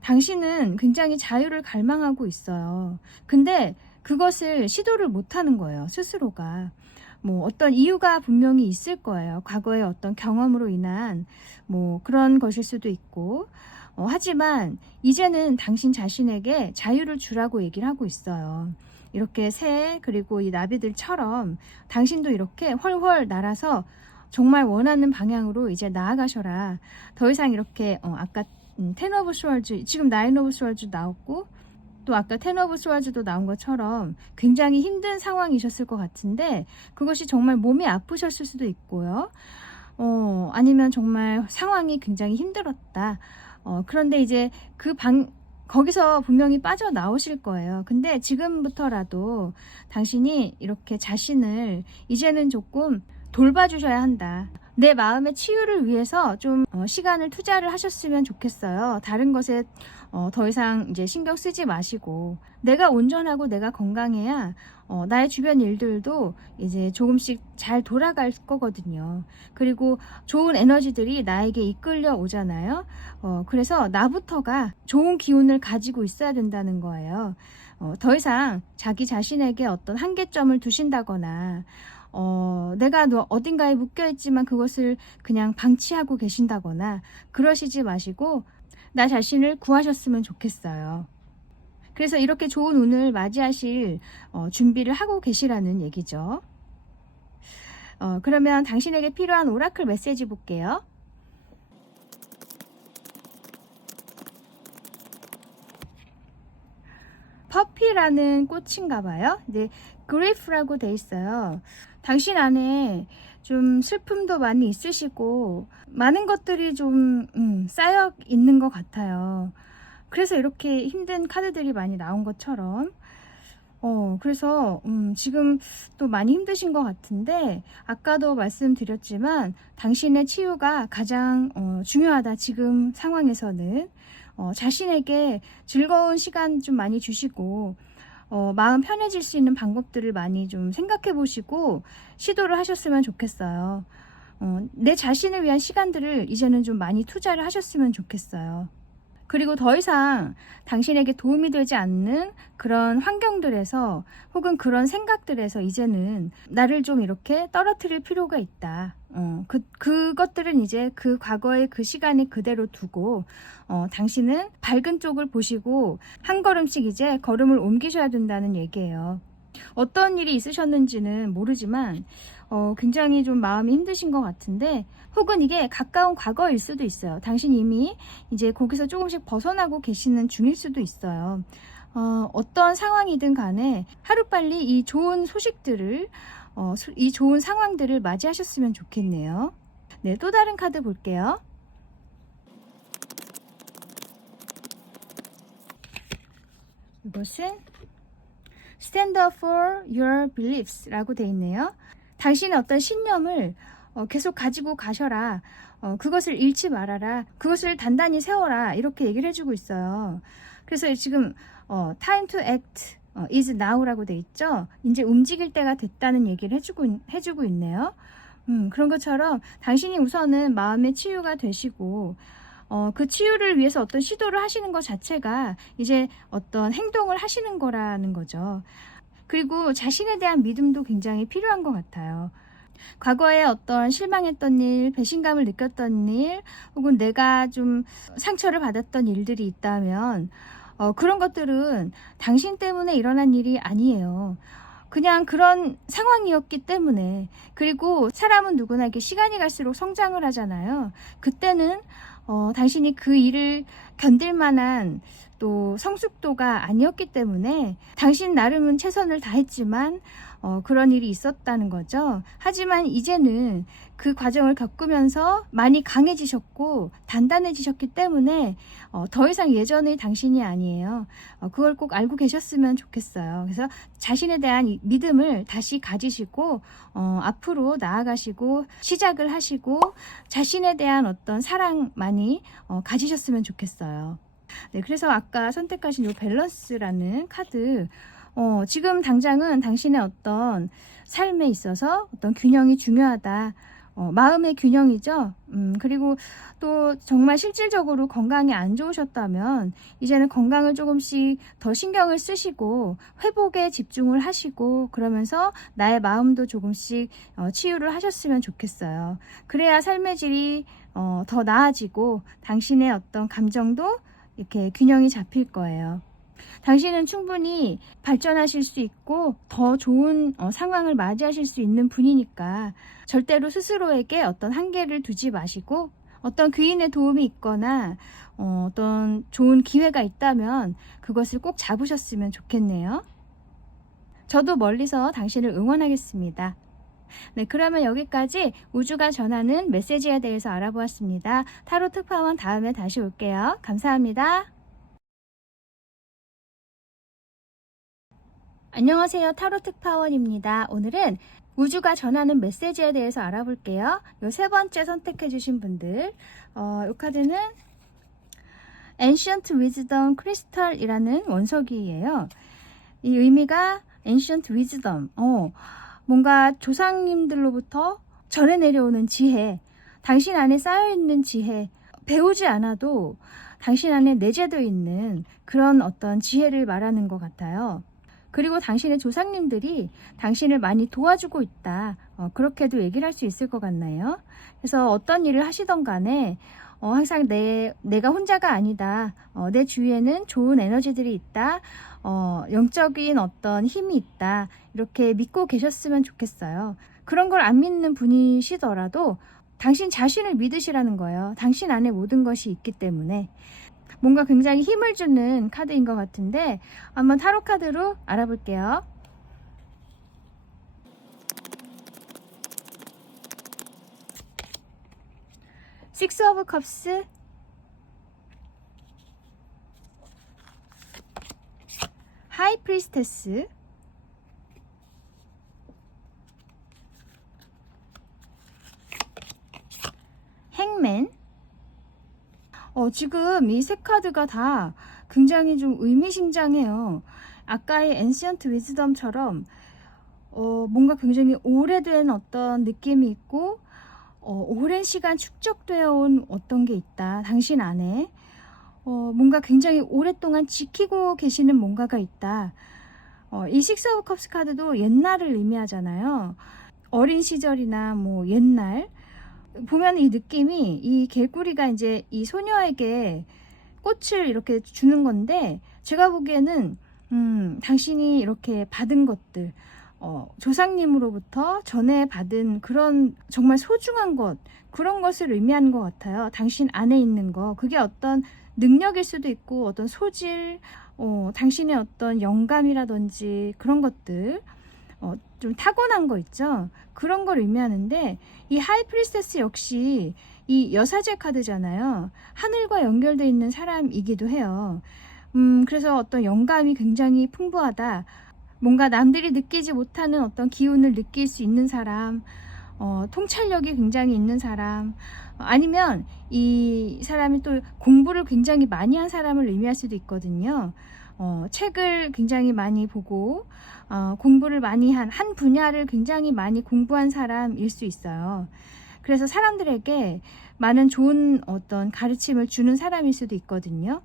당신은 굉장히 자유를 갈망하고 있어요. 근데 그것을 시도를 못하는 거예요. 스스로가. 뭐 어떤 이유가 분명히 있을 거예요. 과거의 어떤 경험으로 인한 뭐 그런 것일 수도 있고 하지만 이제는 당신 자신에게 자유를 주라고 얘기를 하고 있어요. 이렇게 새 그리고 이 나비들처럼 당신도 이렇게 훨훨 날아서 정말 원하는 방향으로 이제 나아가셔라. 더 이상 이렇게 아까 텐 오브 스월즈, 지금 나인 오브 스월즈 나왔고 또 아까 텐 오브 스월즈도 나온 것처럼 굉장히 힘든 상황이셨을 것 같은데 그것이 정말 몸이 아프셨을 수도 있고요. 아니면 정말 상황이 굉장히 힘들었다. 그런데 이제 거기서 분명히 빠져나오실 거예요. 근데 지금부터라도 당신이 이렇게 자신을 이제는 조금 돌봐주셔야 한다. 내 마음의 치유를 위해서 좀 시간을 투자를 하셨으면 좋겠어요. 다른 것에 더 이상 이제 신경 쓰지 마시고 내가 온전하고 내가 건강해야 나의 주변 일들도 이제 조금씩 잘 돌아갈 거거든요. 그리고 좋은 에너지들이 나에게 이끌려 오잖아요. 그래서 나부터가 좋은 기운을 가지고 있어야 된다는 거예요. 더 이상 자기 자신에게 어떤 한계점을 두신다거나 내가 어딘가에 묶여있지만 그것을 그냥 방치하고 계신다거나 그러시지 마시고 나 자신을 구하셨으면 좋겠어요. 그래서 이렇게 좋은 운을 맞이하실 준비를 하고 계시라는 얘기죠. 그러면 당신에게 필요한 오라클 메시지 볼게요. 퍼피라는 꽃인가 봐요. 네, 그리프라고 돼 있어요. 당신 안에 좀 슬픔도 많이 있으시고 많은 것들이 좀 쌓여 있는 것 같아요. 그래서 이렇게 힘든 카드들이 많이 나온 것처럼 그래서 지금 또 많이 힘드신 것 같은데 아까도 말씀드렸지만 당신의 치유가 가장 중요하다. 지금 상황에서는 자신에게 즐거운 시간 좀 많이 주시고 마음 편해질 수 있는 방법들을 많이 좀 생각해 보시고 시도를 하셨으면 좋겠어요. 내 자신을 위한 시간들을 이제는 좀 많이 투자를 하셨으면 좋겠어요. 그리고 더 이상 당신에게 도움이 되지 않는 그런 환경들에서 혹은 그런 생각들에서 이제는 나를 좀 이렇게 떨어뜨릴 필요가 있다. 그것들은 이제 그 과거의 그 시간에 그대로 두고 당신은 밝은 쪽을 보시고 한 걸음씩 이제 걸음을 옮기셔야 된다는 얘기예요. 어떤 일이 있으셨는지는 모르지만 굉장히 좀 마음이 힘드신 것 같은데, 혹은 이게 가까운 과거일 수도 있어요. 당신 이미 이제 거기서 조금씩 벗어나고 계시는 중일 수도 있어요. 어떤 상황이든 간에 하루빨리 이 좋은 소식들을, 이 좋은 상황들을 맞이하셨으면 좋겠네요. 네, 또 다른 카드 볼게요. 이것은 Stand up for your beliefs 라고 되어 있네요. 당신의 어떤 신념을 계속 가지고 가셔라. 그것을 잃지 말아라. 그것을 단단히 세워라. 이렇게 얘기를 해주고 있어요. 그래서 지금 time to act is now라고 되어 있죠. 이제 움직일 때가 됐다는 얘기를 해주고 있네요. 그런 것처럼 당신이 우선은 마음의 치유가 되시고, 그 치유를 위해서 어떤 시도를 하시는 것 자체가 이제 어떤 행동을 하시는 거라는 거죠. 그리고 자신에 대한 믿음도 굉장히 필요한 것 같아요. 과거에 어떤 실망했던 일, 배신감을 느꼈던 일, 혹은 내가 좀 상처를 받았던 일들이 있다면, 그런 것들은 당신 때문에 일어난 일이 아니에요. 그냥 그런 상황이었기 때문에. 그리고 사람은 누구나 이렇게 시간이 갈수록 성장을 하잖아요. 그때는 당신이 그 일을 견딜 만한 또 성숙도가 아니었기 때문에 당신 나름은 최선을 다했지만 그런 일이 있었다는 거죠. 하지만 이제는 그 과정을 겪으면서 많이 강해지셨고 단단해지셨기 때문에 더 이상 예전의 당신이 아니에요. 그걸 꼭 알고 계셨으면 좋겠어요. 그래서 자신에 대한 믿음을 다시 가지시고 앞으로 나아가시고 시작을 하시고 자신에 대한 어떤 사랑 많이 가지셨으면 좋겠어요. 네, 그래서 아까 선택하신 이 밸런스라는 카드, 지금 당장은 당신의 어떤 삶에 있어서 어떤 균형이 중요하다. 마음의 균형이죠. 그리고 또 정말 실질적으로 건강이 안 좋으셨다면 이제는 건강을 조금씩 더 신경을 쓰시고 회복에 집중을 하시고 그러면서 나의 마음도 조금씩 치유를 하셨으면 좋겠어요. 그래야 삶의 질이 더 나아지고 당신의 어떤 감정도 이렇게 균형이 잡힐 거예요. 당신은 충분히 발전하실 수 있고 더 좋은 상황을 맞이하실 수 있는 분이니까 절대로 스스로에게 어떤 한계를 두지 마시고 어떤 귀인의 도움이 있거나 어떤 좋은 기회가 있다면 그것을 꼭 잡으셨으면 좋겠네요. 저도 멀리서 당신을 응원하겠습니다. 네, 그러면 여기까지 우주가 전하는 메시지에 대해서 알아보았습니다. 타로 특파원 다음에 다시 올게요. 감사합니다. 안녕하세요. 타로 특파원입니다. 오늘은 우주가 전하는 메시지에 대해서 알아볼게요. 요 세 번째 선택해 주신 분들, 이 카드는 Ancient Wisdom Crystal이라는 원석이에요. 이 의미가 Ancient Wisdom, 뭔가 조상님들로부터 전해 내려오는 지혜, 당신 안에 쌓여있는 지혜, 배우지 않아도 당신 안에 내재되어 있는 그런 어떤 지혜를 말하는 것 같아요. 그리고 당신의 조상님들이 당신을 많이 도와주고 있다. 그렇게도 얘기를 할 수 있을 것 같나요? 그래서 어떤 일을 하시던 간에 항상 내가 혼자가 아니다. 내 주위에는 좋은 에너지들이 있다. 영적인 어떤 힘이 있다. 이렇게 믿고 계셨으면 좋겠어요. 그런 걸 안 믿는 분이시더라도 당신 자신을 믿으시라는 거예요. 당신 안에 모든 것이 있기 때문에. 뭔가 굉장히 힘을 주는 카드인 것 같은데 한번 타로 카드로 알아볼게요. 식스 오브 컵스, 하이 프리스테스, 행맨. 지금 이 세 카드가 다 굉장히 좀 의미심장해요. 아까의 Ancient Wisdom처럼 뭔가 굉장히 오래된 어떤 느낌이 있고 오랜 시간 축적되어 온 어떤 게 있다. 당신 안에 뭔가 굉장히 오랫동안 지키고 계시는 뭔가가 있다. 이 식스 오브 컵스 카드도 옛날을 의미하잖아요. 어린 시절이나 뭐 옛날 보면 이 느낌이 이 개구리가 이제 이 소녀에게 꽃을 이렇게 주는 건데 제가 보기에는 당신이 이렇게 받은 것들 조상님으로부터 전해 받은 그런 정말 소중한 것, 그런 것을 의미하는 것 같아요. 당신 안에 있는 거, 그게 어떤 능력일 수도 있고 어떤 소질, 당신의 어떤 영감이라든지 그런 것들, 좀 타고난 거 있죠. 그런 걸 의미하는데, 이 하이프리스테스 역시 이 여사제 카드잖아요. 하늘과 연결되어 있는 사람이기도 해요. 그래서 어떤 영감이 굉장히 풍부하다, 뭔가 남들이 느끼지 못하는 어떤 기운을 느낄 수 있는 사람, 통찰력이 굉장히 있는 사람, 아니면 이 사람이 또 공부를 굉장히 많이 한 사람을 의미할 수도 있거든요. 책을 굉장히 많이 보고 공부를 많이 한 분야를 굉장히 많이 공부한 사람일 수 있어요. 그래서 사람들에게 많은 좋은 어떤 가르침을 주는 사람일 수도 있거든요.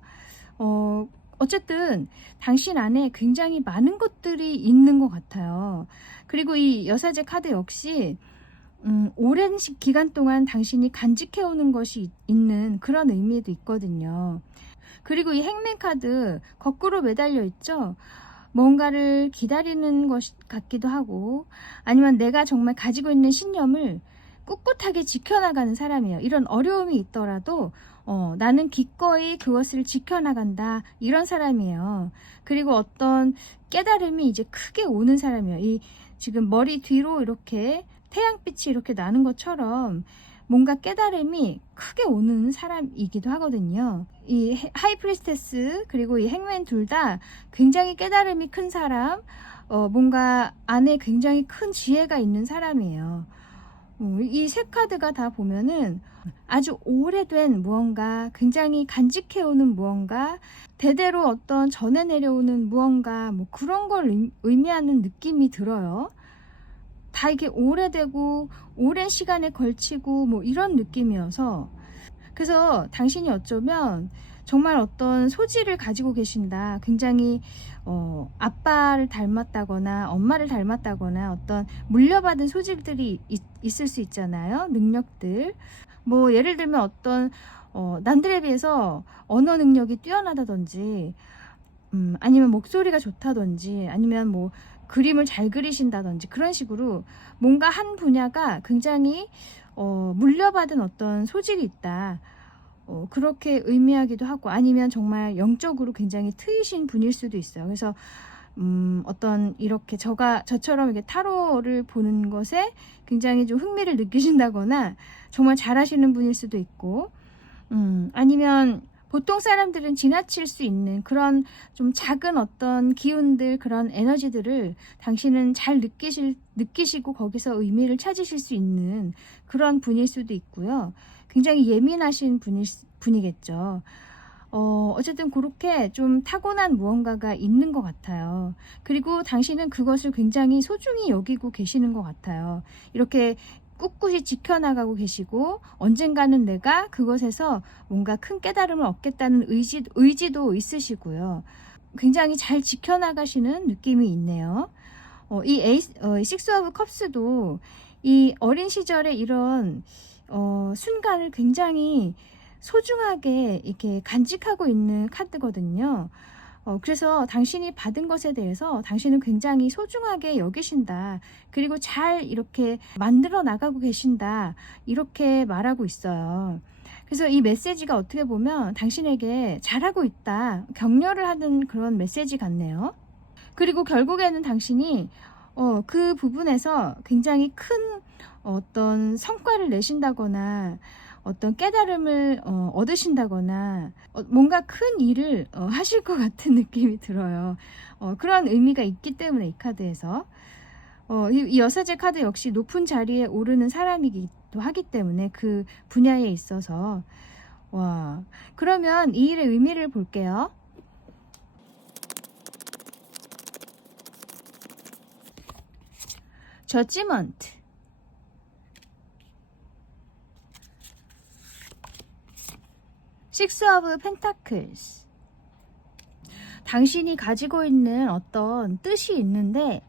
어쨌든 당신 안에 굉장히 많은 것들이 있는 것 같아요. 그리고 이 여사제 카드 역시 오랜 기간 동안 당신이 간직해오는 것이 있는 그런 의미도 있거든요. 그리고 이 행맨 카드 거꾸로 매달려 있죠. 뭔가를 기다리는 것 같기도 하고, 아니면 내가 정말 가지고 있는 신념을 꿋꿋하게 지켜나가는 사람이에요. 이런 어려움이 있더라도 나는 기꺼이 그것을 지켜나간다, 이런 사람이에요. 그리고 어떤 깨달음이 이제 크게 오는 사람이에요. 이 지금 머리 뒤로 이렇게 태양빛이 이렇게 나는 것처럼 뭔가 깨달음이 크게 오는 사람이기도 하거든요. 이 하이프리스테스 그리고 이 행맨 둘 다 굉장히 깨달음이 큰 사람, 뭔가 안에 굉장히 큰 지혜가 있는 사람이에요. 이 세 카드가 다 보면은 아주 오래된 무언가, 굉장히 간직해오는 무언가, 대대로 어떤 전해 내려오는 무언가, 뭐 그런 걸 의미하는 느낌이 들어요. 다 이게 오래되고 오랜 시간에 걸치고 뭐 이런 느낌이어서, 그래서 당신이 어쩌면 정말 어떤 소질을 가지고 계신다, 굉장히 아빠를 닮았다거나 엄마를 닮았다거나 어떤 물려받은 소질들이 있을 수 있잖아요. 능력들, 뭐 예를 들면 어떤 남들에 비해서 언어 능력이 뛰어나다든지, 아니면 목소리가 좋다든지, 아니면 뭐 그림을 잘 그리신다든지, 그런 식으로 뭔가 한 분야가 굉장히 물려받은 어떤 소질이 있다, 그렇게 의미하기도 하고, 아니면 정말 영적으로 굉장히 트이신 분일 수도 있어요. 그래서 어떤 이렇게 저처럼 이렇게 타로를 보는 것에 굉장히 좀 흥미를 느끼신다거나 정말 잘하시는 분일 수도 있고, 아니면 보통 사람들은 지나칠 수 있는 그런 좀 작은 어떤 기운들, 그런 에너지들을 당신은 잘 느끼시고 거기서 의미를 찾으실 수 있는 그런 분일 수도 있고요. 굉장히 예민하신 분이겠죠. 어쨌든 그렇게 좀 타고난 무언가가 있는 것 같아요. 그리고 당신은 그것을 굉장히 소중히 여기고 계시는 것 같아요. 이렇게 꿋꿋이 지켜나가고 계시고, 언젠가는 내가 그것에서 뭔가 큰 깨달음을 얻겠다는 의지도 있으시고요. 굉장히 잘 지켜나가시는 느낌이 있네요. 식스 오브 컵스도 이 어린 시절에 이런 순간을 굉장히 소중하게 이렇게 간직하고 있는 카드거든요. 그래서 당신이 받은 것에 대해서 당신은 굉장히 소중하게 여기신다, 그리고 잘 이렇게 만들어 나가고 계신다, 이렇게 말하고 있어요. 그래서 이 메시지가 어떻게 보면 당신에게 잘하고 있다, 격려를 하는 그런 메시지 같네요. 그리고 결국에는 당신이 그 부분에서 굉장히 큰 어떤 성과를 내신다거나 어떤 깨달음을 얻으신다거나 뭔가 큰 일을 하실 것 같은 느낌이 들어요. 그런 의미가 있기 때문에 이 카드에서 이 여사제 카드 역시 높은 자리에 오르는 사람이기도 하기 때문에 그 분야에 있어서, 와, 그러면 이 일의 의미를 볼게요. 저지먼트, 식스 오브 펜타클스. 당신이 가지고 있는 어떤 뜻이 있는데,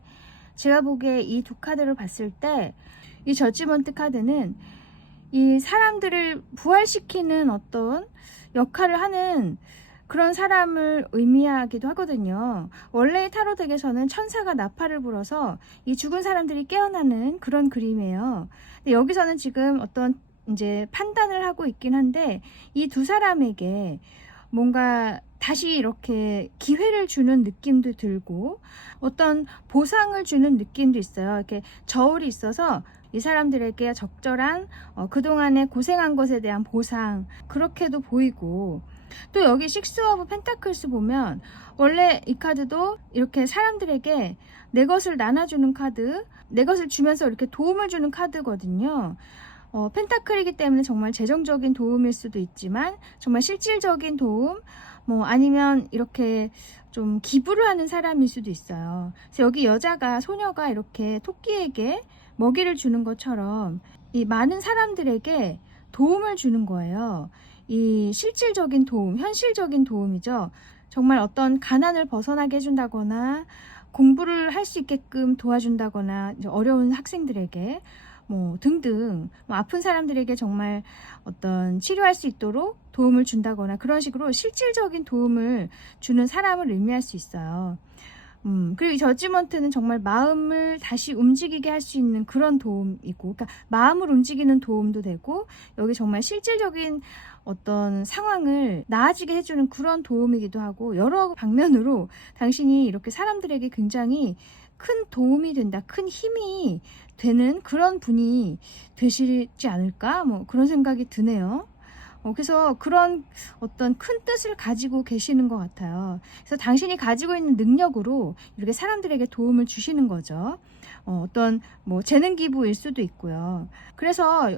제가 보기에 이 두 카드를 봤을 때 이 저지먼트 카드는 이 사람들을 부활시키는 어떤 역할을 하는 그런 사람을 의미하기도 하거든요. 원래 타로 덱에서는 천사가 나팔을 불어서 이 죽은 사람들이 깨어나는 그런 그림이에요. 근데 여기서는 지금 어떤 이제 판단을 하고 있긴 한데, 이 두 사람에게 뭔가 다시 이렇게 기회를 주는 느낌도 들고 어떤 보상을 주는 느낌도 있어요. 이렇게 저울이 있어서 이 사람들에게 적절한 그동안에 고생한 것에 대한 보상, 그렇게도 보이고, 또 여기 식스 오브 펜타클스 보면 원래 이 카드도 이렇게 사람들에게 내 것을 나눠주는 카드, 내 것을 주면서 이렇게 도움을 주는 카드거든요. 펜타클이기 때문에 정말 재정적인 도움일 수도 있지만 정말 실질적인 도움, 뭐 아니면 이렇게 좀 기부를 하는 사람일 수도 있어요. 그래서 여기 여자가, 소녀가 이렇게 토끼에게 먹이를 주는 것처럼 이 많은 사람들에게 도움을 주는 거예요. 이 실질적인 도움, 현실적인 도움이죠. 정말 어떤 가난을 벗어나게 해준다거나 공부를 할 수 있게끔 도와준다거나, 어려운 학생들에게 뭐 등등, 뭐 아픈 사람들에게 정말 어떤 치료할 수 있도록 도움을 준다거나, 그런 식으로 실질적인 도움을 주는 사람을 의미할 수 있어요. 그리고 이 저지먼트는 정말 마음을 다시 움직이게 할 수 있는 그런 도움이고, 그러니까 마음을 움직이는 도움도 되고, 여기 정말 실질적인 어떤 상황을 나아지게 해주는 그런 도움이기도 하고, 여러 방면으로 당신이 이렇게 사람들에게 굉장히 큰 도움이 된다, 큰 힘이 되는 그런 분이 되시지 않을까, 뭐 그런 생각이 드네요. 그래서 그런 어떤 큰 뜻을 가지고 계시는 것 같아요. 그래서 당신이 가지고 있는 능력으로 이렇게 사람들에게 도움을 주시는 거죠. 어떤 뭐 재능 기부일 수도 있고요. 그래서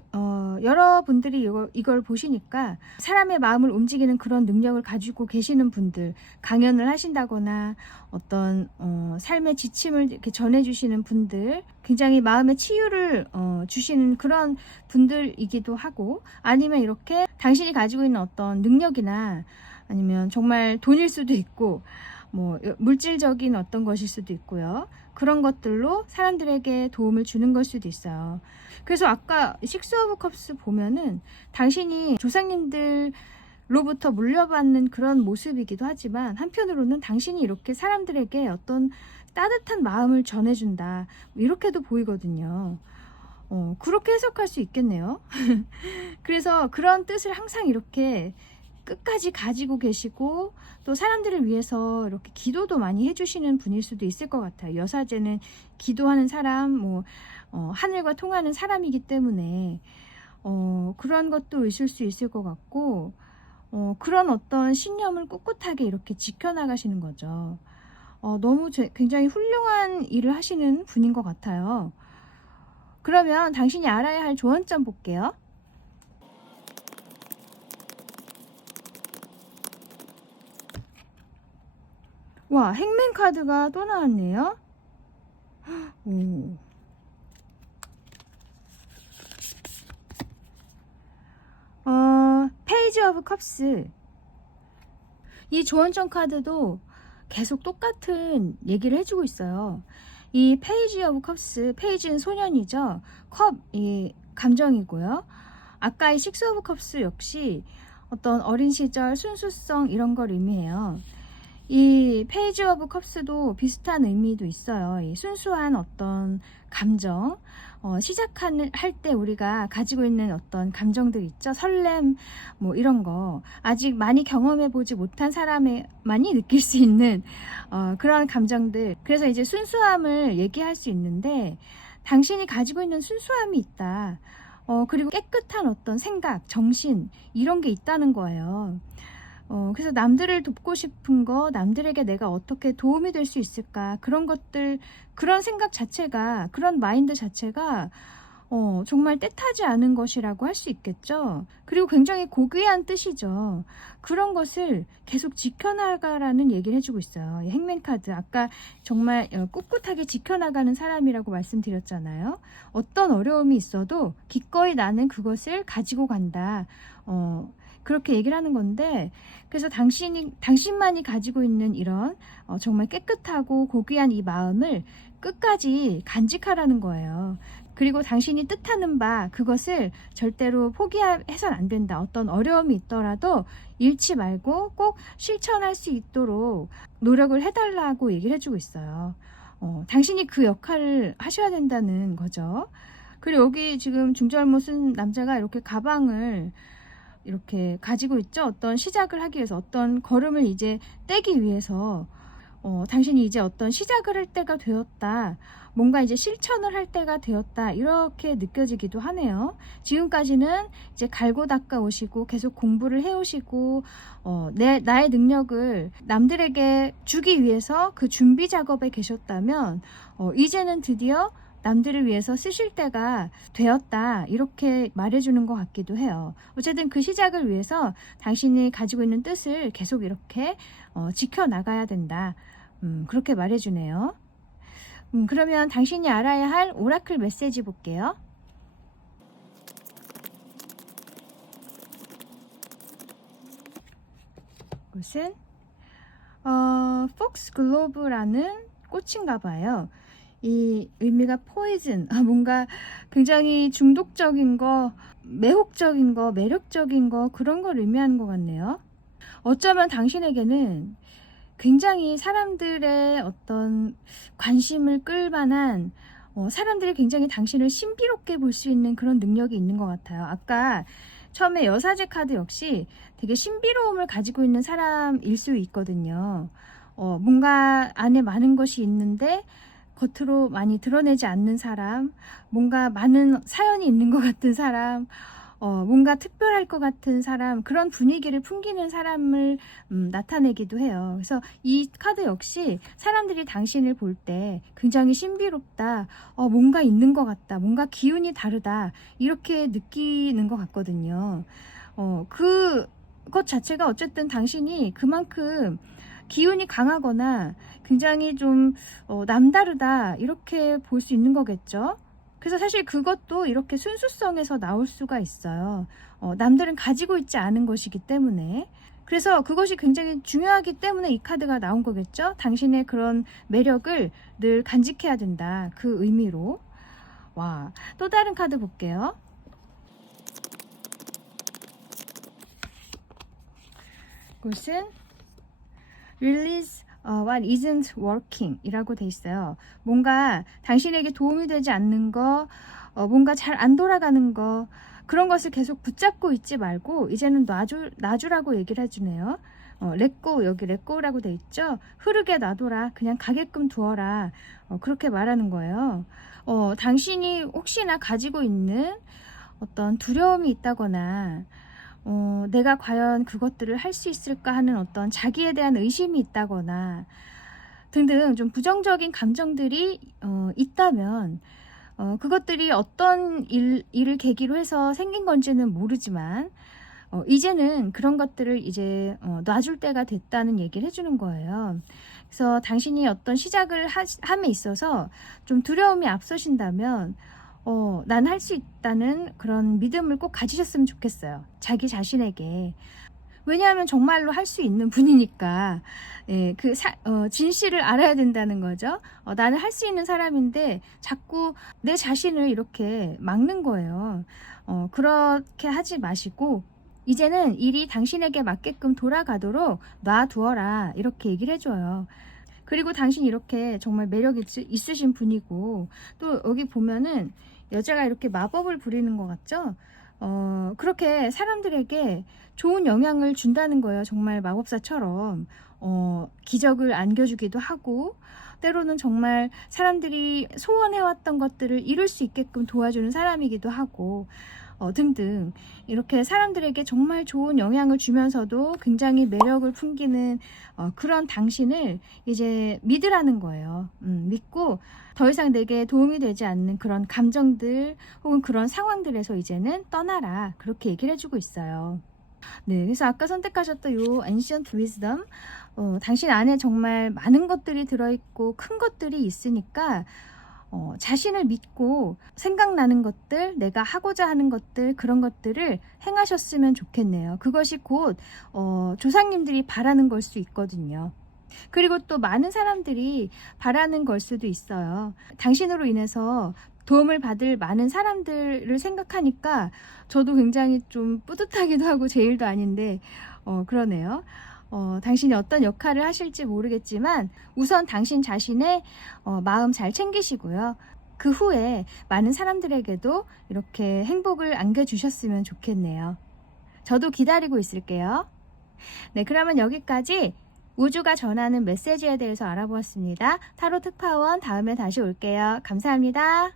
여러분들이 이걸 보시니까 사람의 마음을 움직이는 그런 능력을 가지고 계시는 분들, 강연을 하신다거나 어떤 삶의 지침을 이렇게 전해주시는 분들, 굉장히 마음의 치유를 주시는 그런 분들이기도 하고, 아니면 이렇게 당신이 가지고 있는 어떤 능력이나 아니면 정말 돈일 수도 있고, 뭐 물질적인 어떤 것일 수도 있고요. 그런 것들로 사람들에게 도움을 주는 걸 수도 있어요. 그래서 아까 식스 오브 컵스 보면은 당신이 조상님들로부터 물려받는 그런 모습이기도 하지만, 한편으로는 당신이 이렇게 사람들에게 어떤 따뜻한 마음을 전해준다, 이렇게도 보이거든요. 그렇게 해석할 수 있겠네요. 그래서 그런 뜻을 항상 이렇게 끝까지 가지고 계시고, 또 사람들을 위해서 이렇게 기도도 많이 해주시는 분일 수도 있을 것 같아요. 여사제는 기도하는 사람, 뭐 하늘과 통하는 사람이기 때문에 그런 것도 있을 수 있을 것 같고, 그런 어떤 신념을 꿋꿋하게 이렇게 지켜나가시는 거죠. 너무 굉장히 훌륭한 일을 하시는 분인 것 같아요. 그러면 당신이 알아야 할 조언점 볼게요. 와, 행맨 카드가 또 나왔네요. 오. 페이지 오브 컵스. 이 조언점 카드도 계속 똑같은 얘기를 해주고 있어요. 이 페이지 오브 컵스, 페이지는 소년이죠. 컵이 감정이고요. 아까 이 식스 오브 컵스 역시 어떤 어린 시절 순수성, 이런 걸 의미해요. 이 페이지 오브 컵스도 비슷한 의미도 있어요. 이 순수한 어떤 감정, 할 때 우리가 가지고 있는 어떤 감정들 있죠. 설렘, 뭐 이런 거, 아직 많이 경험해 보지 못한 사람만이 느낄 수 있는 그런 감정들. 그래서 이제 순수함을 얘기할 수 있는데, 당신이 가지고 있는 순수함이 있다. 그리고 깨끗한 어떤 생각, 정신, 이런 게 있다는 거예요. 그래서 남들을 돕고 싶은 거, 남들에게 내가 어떻게 도움이 될 수 있을까, 그런 것들, 그런 생각 자체가, 그런 마인드 자체가 정말 뜻하지 않은 것이라고 할 수 있겠죠. 그리고 굉장히 고귀한 뜻이죠. 그런 것을 계속 지켜나가라는 얘기를 해주고 있어요. 이 행맨 카드, 아까 정말 꿋꿋하게 지켜나가는 사람이라고 말씀드렸잖아요. 어떤 어려움이 있어도 기꺼이 나는 그것을 가지고 간다, 그렇게 얘기를 하는 건데, 그래서 당신만이 가지고 있는 이런 정말 깨끗하고 고귀한 이 마음을 끝까지 간직하라는 거예요. 그리고 당신이 뜻하는 바 그것을 절대로 포기해서는 안 된다. 어떤 어려움이 있더라도 잃지 말고 꼭 실천할 수 있도록 노력을 해달라고 얘기를 해주고 있어요. 당신이 그 역할을 하셔야 된다는 거죠. 그리고 여기 지금 중절모 쓴 남자가 이렇게 가방을 이렇게 가지고 있죠. 어떤 시작을 하기 위해서, 어떤 걸음을 이제 떼기 위해서 당신이 이제 어떤 시작을 할 때가 되었다, 뭔가 이제 실천을 할 때가 되었다, 이렇게 느껴지기도 하네요. 지금까지는 이제 갈고 닦아 오시고 계속 공부를 해 오시고 나의 능력을 남들에게 주기 위해서 그 준비 작업에 계셨다면 이제는 드디어 남들을 위해서 쓰실 때가 되었다, 이렇게 말해주는 것 같기도 해요. 어쨌든 그 시작을 위해서 당신이 가지고 있는 뜻을 계속 이렇게 지켜나가야 된다, 그렇게 말해주네요. 그러면 당신이 알아야 할 오라클 메시지 볼게요. 이것은 폭스 글로브라는 꽃인가 봐요. 이 의미가 포이즌, 뭔가 굉장히 중독적인 거, 매혹적인 거, 매력적인 거, 그런 걸 의미하는 것 같네요. 어쩌면 당신에게는 굉장히 사람들의 어떤 관심을 끌만한, 사람들이 굉장히 당신을 신비롭게 볼 수 있는 그런 능력이 있는 것 같아요. 아까 처음에 여사제 카드 역시 되게 신비로움을 가지고 있는 사람일 수 있거든요. 뭔가 안에 많은 것이 있는데 겉으로 많이 드러내지 않는 사람, 뭔가 많은 사연이 있는 것 같은 사람, 뭔가 특별할 것 같은 사람, 그런 분위기를 풍기는 사람을 나타내기도 해요. 그래서 이 카드 역시 사람들이 당신을 볼 때 굉장히 신비롭다, 뭔가 있는 것 같다, 뭔가 기운이 다르다, 이렇게 느끼는 것 같거든요. 그것 자체가 어쨌든 당신이 그만큼 기운이 강하거나 굉장히 좀 남다르다, 이렇게 볼 수 있는 거겠죠. 그래서 사실 그것도 이렇게 순수성에서 나올 수가 있어요. 남들은 가지고 있지 않은 것이기 때문에. 그래서 그것이 굉장히 중요하기 때문에 이 카드가 나온 거겠죠. 당신의 그런 매력을 늘 간직해야 된다, 그 의미로. 와, 또 다른 카드 볼게요. 이것은 Release what isn't working 이라고 돼 있어요. 뭔가 당신에게 도움이 되지 않는 거, 뭔가 잘 안 돌아가는 거, 그런 것을 계속 붙잡고 있지 말고 이제는 놔주라고 얘기를 해주네요. 렛고, 여기 렛고라고 돼 있죠. 흐르게 놔둬라, 그냥 가게끔 두어라, 그렇게 말하는 거예요. 당신이 혹시나 가지고 있는 어떤 두려움이 있다거나 내가 과연 그것들을 할 수 있을까 하는 어떤 자기에 대한 의심이 있다거나 등등 좀 부정적인 감정들이 있다면 그것들이 어떤 일을 계기로 해서 생긴 건지는 모르지만 이제는 그런 것들을 이제 놔줄 때가 됐다는 얘기를 해주는 거예요. 그래서 당신이 어떤 시작을 함에 있어서 좀 두려움이 앞서신다면 난 할 수 있다는 그런 믿음을 꼭 가지셨으면 좋겠어요. 자기 자신에게. 왜냐하면 정말로 할 수 있는 분이니까. 예, 진실을 알아야 된다는 거죠. 나는 할 수 있는 사람인데 자꾸 내 자신을 이렇게 막는 거예요. 그렇게 하지 마시고 이제는 일이 당신에게 맞게끔 돌아가도록 놔두어라, 이렇게 얘기를 해줘요. 그리고 당신 이렇게 정말 매력 있으신 분이고, 또 여기 보면은 여자가 이렇게 마법을 부리는 것 같죠? 그렇게 사람들에게 좋은 영향을 준다는 거예요. 정말 마법사처럼. 기적을 안겨주기도 하고, 때로는 정말 사람들이 소원해왔던 것들을 이룰 수 있게끔 도와주는 사람이기도 하고, 등등 이렇게 사람들에게 정말 좋은 영향을 주면서도 굉장히 매력을 풍기는 그런 당신을 이제 믿으라는 거예요. 믿고 더 이상 내게 도움이 되지 않는 그런 감정들 혹은 그런 상황들에서 이제는 떠나라, 그렇게 얘기를 해주고 있어요. 네, 그래서 아까 선택하셨던 요 Ancient Wisdom, 당신 안에 정말 많은 것들이 들어있고 큰 것들이 있으니까 자신을 믿고 생각나는 것들, 내가 하고자 하는 것들, 그런 것들을 행하셨으면 좋겠네요. 그것이 곧 조상님들이 바라는 걸 수 있거든요. 그리고 또 많은 사람들이 바라는 걸 수도 있어요. 당신으로 인해서 도움을 받을 많은 사람들을 생각하니까 저도 굉장히 좀 뿌듯하기도 하고 제 일도 아닌데 그러네요. 당신이 어떤 역할을 하실지 모르겠지만 우선 당신 자신의 마음 잘 챙기시고요. 그 후에 많은 사람들에게도 이렇게 행복을 안겨주셨으면 좋겠네요. 저도 기다리고 있을게요. 네, 그러면 여기까지 우주가 전하는 메시지에 대해서 알아보았습니다. 타로 특파원 다음에 다시 올게요. 감사합니다.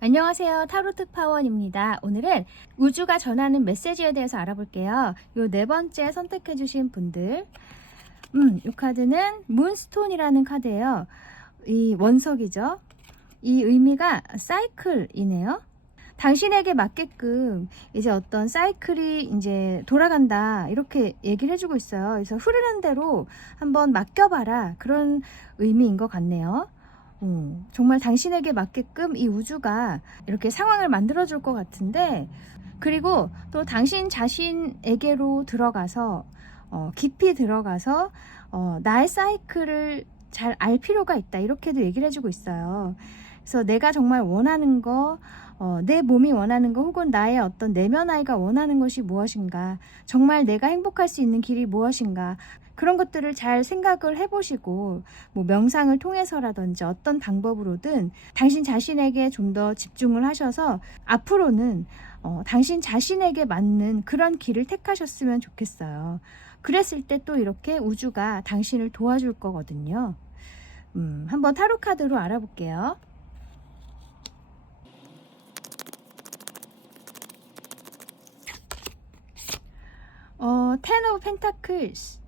안녕하세요. 타로 특파원입니다. 오늘은 우주가 전하는 메시지에 대해서 알아볼게요. 요 네 번째 선택해 주신 분들, 이 카드는 문스톤이라는 카드예요. 이 원석이죠. 이 의미가 사이클이네요. 당신에게 맞게끔 이제 어떤 사이클이 이제 돌아간다 이렇게 얘기를 해주고 있어요. 그래서 흐르는 대로 한번 맡겨봐라 그런 의미인 것 같네요. 정말 당신에게 맞게끔 이 우주가 이렇게 상황을 만들어줄 것 같은데, 그리고 또 당신 자신에게로 들어가서 깊이 들어가서 나의 사이클을 잘 알 필요가 있다 이렇게도 얘기를 해주고 있어요. 그래서 내가 정말 원하는 거, 내 몸이 원하는 거, 혹은 나의 어떤 내면 아이가 원하는 것이 무엇인가, 정말 내가 행복할 수 있는 길이 무엇인가, 그런 것들을 잘 생각을 해보시고, 뭐 명상을 통해서라든지 어떤 방법으로든 당신 자신에게 좀 더 집중을 하셔서 앞으로는 당신 자신에게 맞는 그런 길을 택하셨으면 좋겠어요. 그랬을 때 또 이렇게 우주가 당신을 도와줄 거거든요. 한번 타로 카드로 알아볼게요. Ten of Pentacles,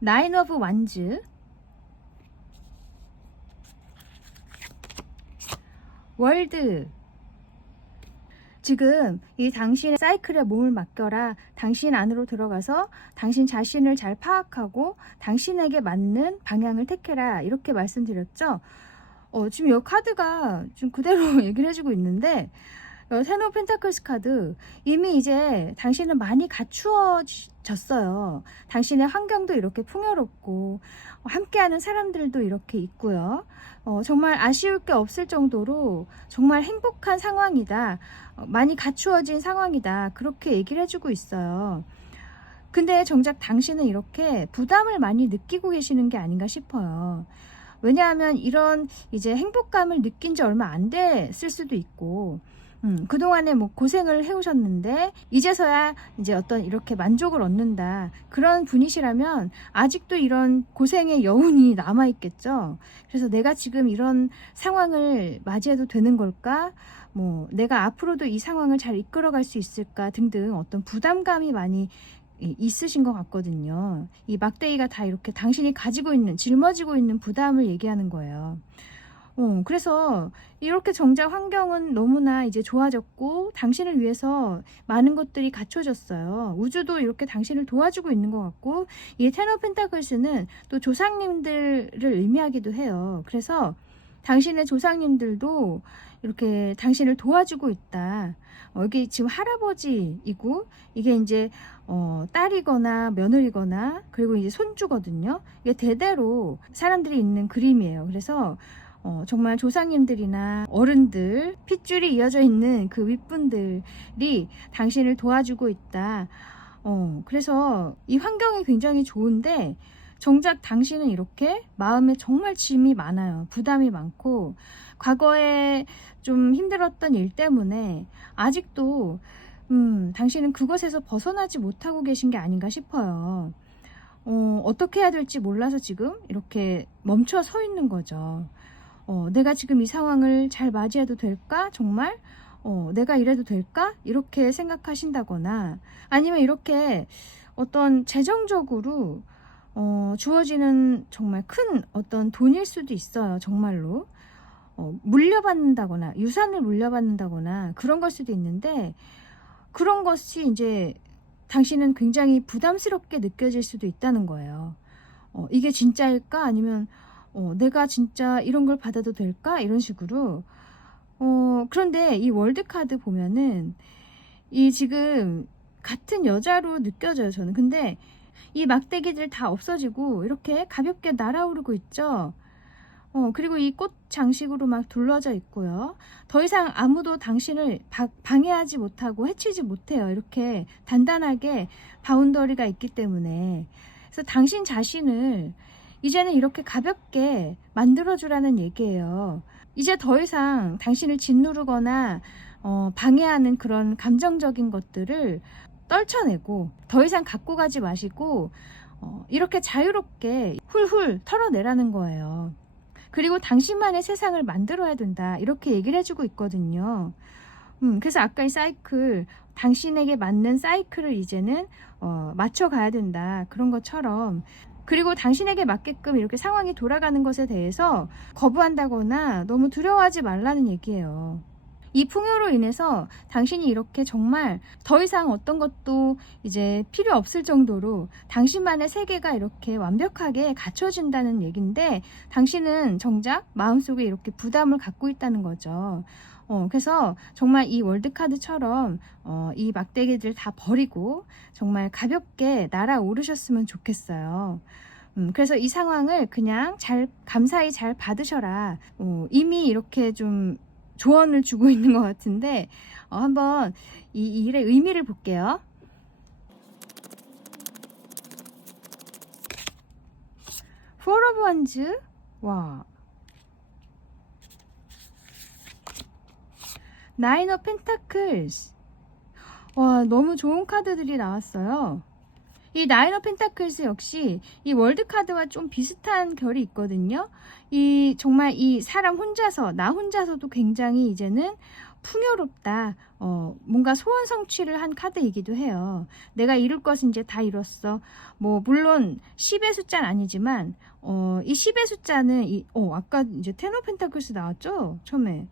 Nine of Wands, 월드. 지금 이 당신의 사이클에 몸을 맡겨라. 당신 안으로 들어가서 당신 자신을 잘 파악하고 당신에게 맞는 방향을 택해라. 이렇게 말씀드렸죠. 지금 이 카드가 좀 그대로 얘기를 해주고 있는데, 텐 오브 펜타클스 카드, 이미 이제 당신은 많이 갖추어졌어요. 당신의 환경도 이렇게 풍요롭고 함께하는 사람들도 이렇게 있고요. 정말 아쉬울 게 없을 정도로 정말 행복한 상황이다. 많이 갖추어진 상황이다. 그렇게 얘기를 해주고 있어요. 근데 정작 당신은 이렇게 부담을 많이 느끼고 계시는 게 아닌가 싶어요. 왜냐하면 이런 이제 행복감을 느낀 지 얼마 안 됐을 수도 있고, 그동안에 뭐 고생을 해오셨는데 이제서야 이제 어떤 이렇게 만족을 얻는다 그런 분이시라면 아직도 이런 고생의 여운이 남아있겠죠. 그래서 내가 지금 이런 상황을 맞이해도 되는 걸까, 뭐 내가 앞으로도 이 상황을 잘 이끌어갈 수 있을까 등등 어떤 부담감이 많이 있으신 것 같거든요. 이 막대기가 다 이렇게 당신이 가지고 있는, 짊어지고 있는 부담을 얘기하는 거예요. 그래서 이렇게 정작 환경은 너무나 이제 좋아졌고 당신을 위해서 많은 것들이 갖춰졌어요. 우주도 이렇게 당신을 도와주고 있는 것 같고, 이 텐 오브 펜타클스는 또 조상님들을 의미하기도 해요. 그래서 당신의 조상님들도 이렇게 당신을 도와주고 있다. 여기 지금 할아버지이고 이게 이제 딸이거나 며느리거나 그리고 이제 손주거든요. 이게 대대로 사람들이 있는 그림이에요. 그래서 정말 조상님들이나 어른들, 핏줄이 이어져 있는 그 윗분들이 당신을 도와주고 있다. 그래서 이 환경이 굉장히 좋은데 정작 당신은 이렇게 마음에 정말 짐이 많아요. 부담이 많고 과거에 좀 힘들었던 일 때문에 아직도 당신은 그것에서 벗어나지 못하고 계신 게 아닌가 싶어요. 어떻게 해야 될지 몰라서 지금 이렇게 멈춰 서 있는 거죠. 내가 지금 이 상황을 잘 맞이해도 될까? 정말? 내가 이래도 될까? 이렇게 생각하신다거나, 아니면 이렇게 어떤 재정적으로 주어지는 정말 큰 어떤 돈일 수도 있어요. 정말로. 물려받는다거나, 유산을 물려받는다거나 그런 걸 수도 있는데, 그런 것이 이제 당신은 굉장히 부담스럽게 느껴질 수도 있다는 거예요. 이게 진짜일까? 아니면 내가 진짜 이런 걸 받아도 될까? 이런 식으로 그런데 이 월드카드 보면은 이 지금 같은 여자로 느껴져요, 저는. 근데 이 막대기들 다 없어지고 이렇게 가볍게 날아오르고 있죠. 그리고 이 꽃 장식으로 막 둘러져 있고요. 더 이상 아무도 당신을 방해하지 못하고 해치지 못해요. 이렇게 단단하게 바운더리가 있기 때문에. 그래서 당신 자신을 이제는 이렇게 가볍게 만들어주라는 얘기예요. 이제 더 이상 당신을 짓누르거나 방해하는 그런 감정적인 것들을 떨쳐내고 더 이상 갖고 가지 마시고 이렇게 자유롭게 훌훌 털어내라는 거예요. 그리고 당신만의 세상을 만들어야 된다, 이렇게 얘기를 해주고 있거든요. 그래서 아까 이 사이클, 당신에게 맞는 사이클을 이제는 맞춰가야 된다, 그런 것처럼. 그리고 당신에게 맞게끔 이렇게 상황이 돌아가는 것에 대해서 거부한다거나 너무 두려워하지 말라는 얘기예요. 이 풍요로 인해서 당신이 이렇게 정말 더 이상 어떤 것도 이제 필요 없을 정도로 당신만의 세계가 이렇게 완벽하게 갖춰진다는 얘기인데, 당신은 정작 마음속에 이렇게 부담을 갖고 있다는 거죠. 그래서 정말 이 월드카드처럼 이 막대기들 다 버리고 정말 가볍게 날아오르셨으면 좋겠어요. 그래서 이 상황을 그냥 감사히 잘 받으셔라. 이미 이렇게 좀 조언을 주고 있는 것 같은데, 한번 이 일의 의미를 볼게요. Four of Wands. 와. Nine of Pentacles. 와, 너무 좋은 카드들이 나왔어요. 이 나인 오브 펜타클스 역시 이 월드카드와 좀 비슷한 결이 있거든요. 정말 이 사람 혼자서, 나 혼자서도 굉장히 이제는 풍요롭다, 뭔가 소원 성취를 한 카드이기도 해요. 내가 이룰 것은 이제 다 이뤘어. 뭐 물론 10의 숫자는 아니지만 이 10의 숫자는 아까 이제 텐 오브 펜타클스 나왔죠, 처음에.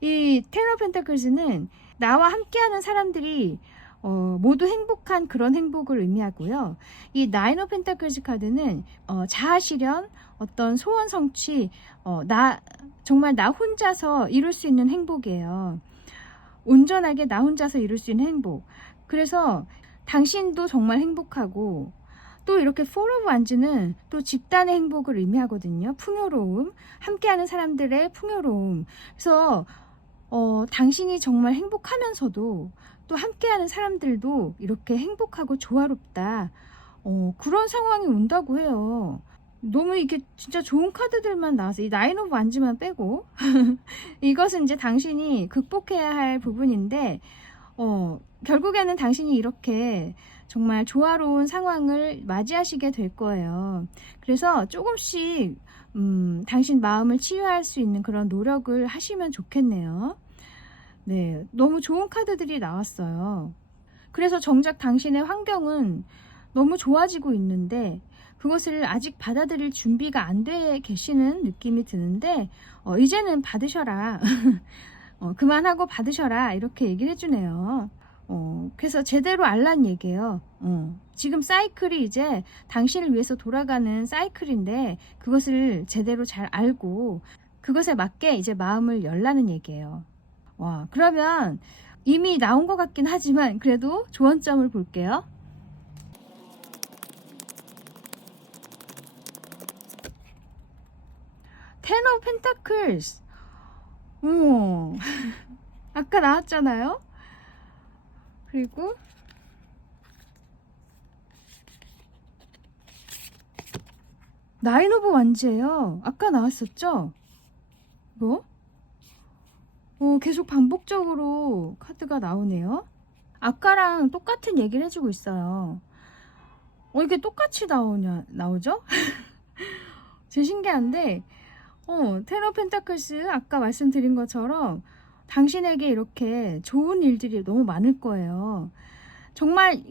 이 텐 오브 펜타클스는 나와 함께하는 사람들이 모두 행복한 그런 행복을 의미하고요. 이 나인 오브 펜타클스 카드는 자아실현, 어떤 소원 성취, 정말 나 혼자서 이룰 수 있는 행복이에요. 온전하게 나 혼자서 이룰 수 있는 행복. 그래서 당신도 정말 행복하고, 또 이렇게 포 오브 완즈는 또 집단의 행복을 의미하거든요. 풍요로움, 함께하는 사람들의 풍요로움. 그래서 당신이 정말 행복하면서도 또 함께하는 사람들도 이렇게 행복하고 조화롭다, 그런 상황이 온다고 해요. 너무 이게 진짜 좋은 카드들만 나와서, 이 나인 오브 완즈만 빼고 이것은 이제 당신이 극복해야 할 부분인데, 결국에는 당신이 이렇게 정말 조화로운 상황을 맞이하시게 될 거예요. 그래서 조금씩 당신 마음을 치유할 수 있는 그런 노력을 하시면 좋겠네요. 네, 너무 좋은 카드들이 나왔어요. 그래서 정작 당신의 환경은 너무 좋아지고 있는데 그것을 아직 받아들일 준비가 안 돼 계시는 느낌이 드는데, 이제는 받으셔라. 그만하고 받으셔라, 이렇게 얘기를 해주네요. 그래서 제대로 알란 얘기예요. 지금 사이클이 이제 당신을 위해서 돌아가는 사이클인데, 그것을 제대로 잘 알고 그것에 맞게 이제 마음을 열라는 얘기예요. 와, 그러면 이미 나온 것 같긴 하지만 그래도 조언점을 볼게요. 텐 오브 펜타클스. 아까 나왔잖아요. 그리고 나인 오브 완즈예요. 아까 나왔었죠? 뭐? 계속 반복적으로 카드가 나오네요. 아까랑 똑같은 얘기를 해주고 있어요. 이게 똑같이 나오죠? 제일 신기한데, 텐 오브 펜타클스 아까 말씀드린 것처럼 당신에게 이렇게 좋은 일들이 너무 많을 거예요. 정말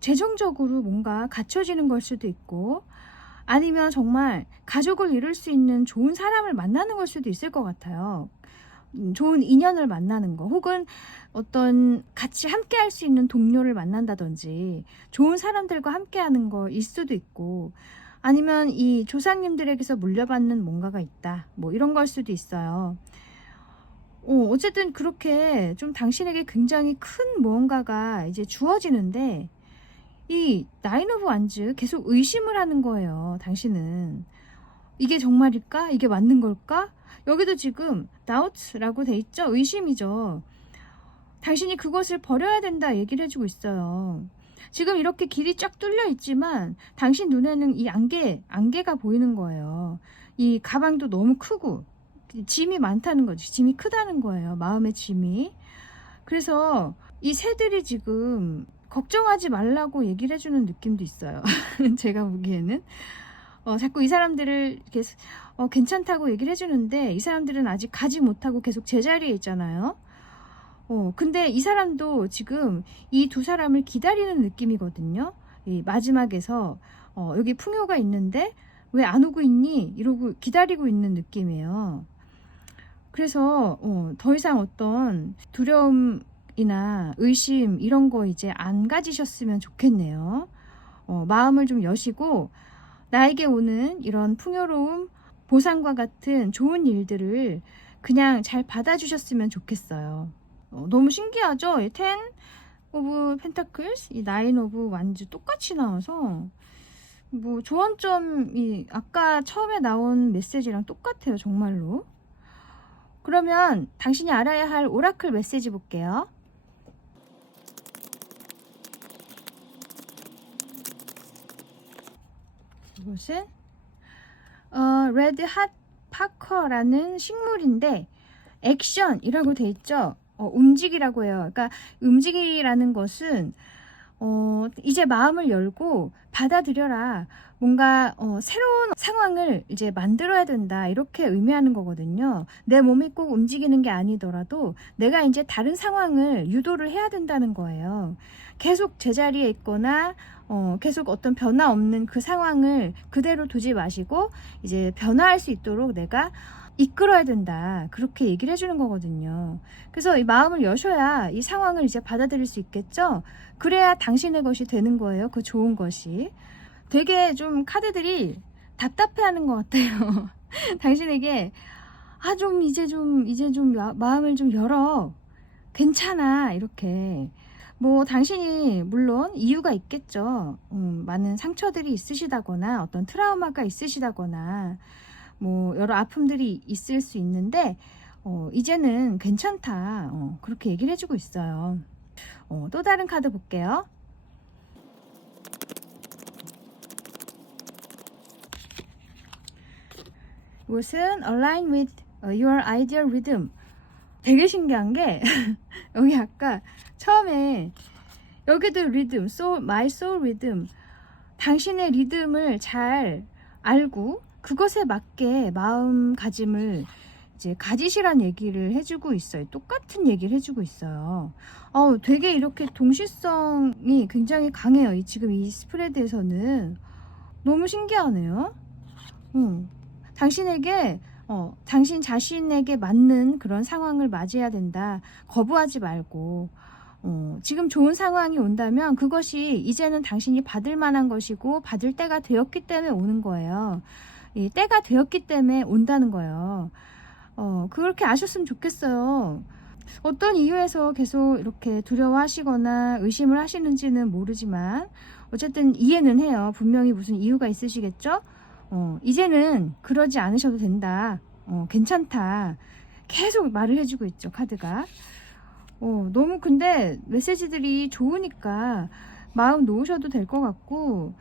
재정적으로 뭔가 갖춰지는 걸 수도 있고, 아니면 정말 가족을 이룰 수 있는 좋은 사람을 만나는 걸 수도 있을 것 같아요. 좋은 인연을 만나는 거, 혹은 어떤 같이 함께 할 수 있는 동료를 만난다든지 좋은 사람들과 함께 하는 거일 수도 있고, 아니면 이 조상님들에게서 물려받는 뭔가가 있다. 뭐 이런 걸 수도 있어요. 어쨌든 그렇게 좀 당신에게 굉장히 큰 무언가가 이제 주어지는데 이 나인 오브 완즈 계속 의심을 하는 거예요. 당신은 이게 정말일까? 이게 맞는 걸까? 여기도 지금 doubt라고 돼 있죠? 의심이죠. 당신이 그것을 버려야 된다 얘기를 해주고 있어요. 지금 이렇게 길이 쫙 뚫려 있지만 당신 눈에는 이 안개가 보이는 거예요. 이 가방도 너무 크고 짐이 많다는 거지. 짐이 크다는 거예요. 마음의 짐이. 그래서 이 새들이 지금 걱정하지 말라고 얘기를 해주는 느낌도 있어요. 제가 보기에는 자꾸 이 사람들을 이렇게 괜찮다고 얘기를 해주는데 이 사람들은 아직 가지 못하고 계속 제자리에 있잖아요. 근데 이 사람도 지금 이 두 사람을 기다리는 느낌이거든요. 이 마지막에서 여기 풍요가 있는데 왜 안 오고 있니? 이러고 기다리고 있는 느낌이에요. 그래서 더 이상 어떤 두려움이나 의심 이런 거 이제 안 가지셨으면 좋겠네요. 마음을 좀 여시고 나에게 오는 이런 풍요로움, 보상과 같은 좋은 일들을 그냥 잘 받아주셨으면 좋겠어요. 너무 신기하죠? 이 10 오브 펜타클스, 이 9 오브 완즈 똑같이 나와서 뭐 조언점이 아까 처음에 나온 메시지랑 똑같아요. 정말로. 그러면 당신이 알아야 할 오라클 메시지 볼게요. 이것은 레드 핫 파커라는 식물인데 액션이라고 돼 있죠. 움직이라고 해요. 그러니까 움직이라는 것은 이제 마음을 열고 받아들여라. 뭔가 새로운 상황을 이제 만들어야 된다. 이렇게 의미하는 거거든요. 내 몸이 꼭 움직이는 게 아니더라도 내가 이제 다른 상황을 유도를 해야 된다는 거예요. 계속 제자리에 있거나 계속 어떤 변화 없는 그 상황을 그대로 두지 마시고 이제 변화할 수 있도록 내가 이끌어야 된다. 그렇게 얘기를 해주는 거거든요. 그래서 이 마음을 여셔야 이 상황을 이제 받아들일 수 있겠죠. 그래야 당신의 것이 되는 거예요. 그 좋은 것이. 되게 좀 카드들이 답답해하는 것 같아요. 당신에게 이제 좀 마음을 좀 열어. 괜찮아. 이렇게. 뭐 당신이 물론 이유가 있겠죠. 많은 상처들이 있으시다거나 어떤 트라우마가 있으시다거나 뭐 여러 아픔들이 있을 수 있는데 이제는 괜찮다. 그렇게 얘기를 해주고 있어요. 또 다른 카드 볼게요. 이것은 Align with your ideal rhythm. 되게 신기한 게 여기 아까 처음에 여기도 리듬, my soul rhythm. 당신의 리듬을 잘 알고 그것에 맞게 마음가짐을 이제 가지시란 얘기를 해주고 있어요. 똑같은 얘기를 해주고 있어요. 되게 이렇게 동시성이 굉장히 강해요. 지금 이 스프레드에서는 너무 신기하네요. 당신에게 당신 자신에게 맞는 그런 상황을 맞이해야 된다. 거부하지 말고 지금 좋은 상황이 온다면 그것이 이제는 당신이 받을 만한 것이고 받을 때가 되었기 때문에 오는 거예요. 이 때가 되었기 때문에 온다는 거예요. 그렇게 아셨으면 좋겠어요. 어떤 이유에서 계속 이렇게 두려워하시거나 의심을 하시는지는 모르지만 어쨌든 이해는 해요. 분명히 무슨 이유가 있으시겠죠? 이제는 그러지 않으셔도 된다. 괜찮다. 계속 말을 해주고 있죠, 카드가. 너무 근데 메시지들이 좋으니까 마음 놓으셔도 될 것 같고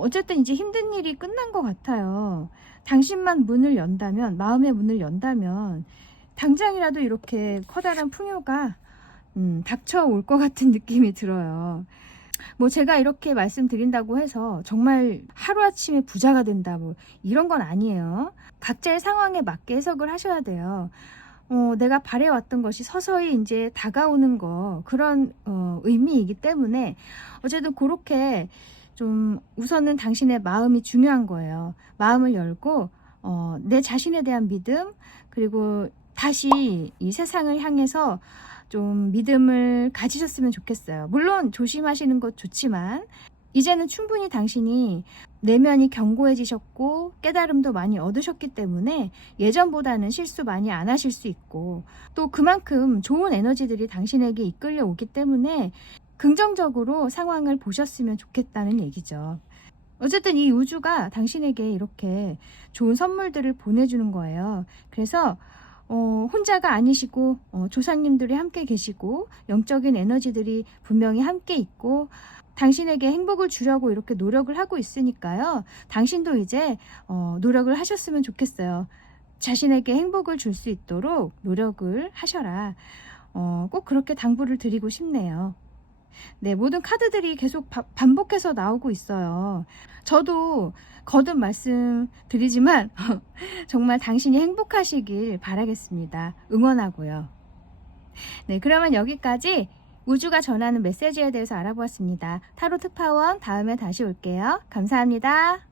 어쨌든 이제 힘든 일이 끝난 것 같아요. 당신만 문을 연다면, 마음의 문을 연다면 당장이라도 이렇게 커다란 풍요가 닥쳐올 것 같은 느낌이 들어요. 뭐 제가 이렇게 말씀드린다고 해서 정말 하루아침에 부자가 된다 뭐 이런 건 아니에요. 각자의 상황에 맞게 해석을 하셔야 돼요. 내가 바래왔던 것이 서서히 이제 다가오는 거 그런 의미이기 때문에 어쨌든 그렇게 좀 우선은 당신의 마음이 중요한 거예요. 마음을 열고 내 자신에 대한 믿음 그리고 다시 이 세상을 향해서 좀 믿음을 가지셨으면 좋겠어요. 물론 조심하시는 것 좋지만 이제는 충분히 당신이 내면이 견고해지셨고 깨달음도 많이 얻으셨기 때문에 예전보다는 실수 많이 안 하실 수 있고, 또 그만큼 좋은 에너지들이 당신에게 이끌려 오기 때문에 긍정적으로 상황을 보셨으면 좋겠다는 얘기죠. 어쨌든 이 우주가 당신에게 이렇게 좋은 선물들을 보내주는 거예요. 그래서 혼자가 아니시고 조상님들이 함께 계시고 영적인 에너지들이 분명히 함께 있고 당신에게 행복을 주려고 이렇게 노력을 하고 있으니까요. 당신도 이제 노력을 하셨으면 좋겠어요. 자신에게 행복을 줄 수 있도록 노력을 하셔라. 꼭 그렇게 당부를 드리고 싶네요. 네, 모든 카드들이 계속 반복해서 나오고 있어요. 저도 거듭 말씀드리지만 정말 당신이 행복하시길 바라겠습니다. 응원하고요. 네, 그러면 여기까지 우주가 전하는 메시지에 대해서 알아보았습니다. 타로 특파원 다음에 다시 올게요. 감사합니다.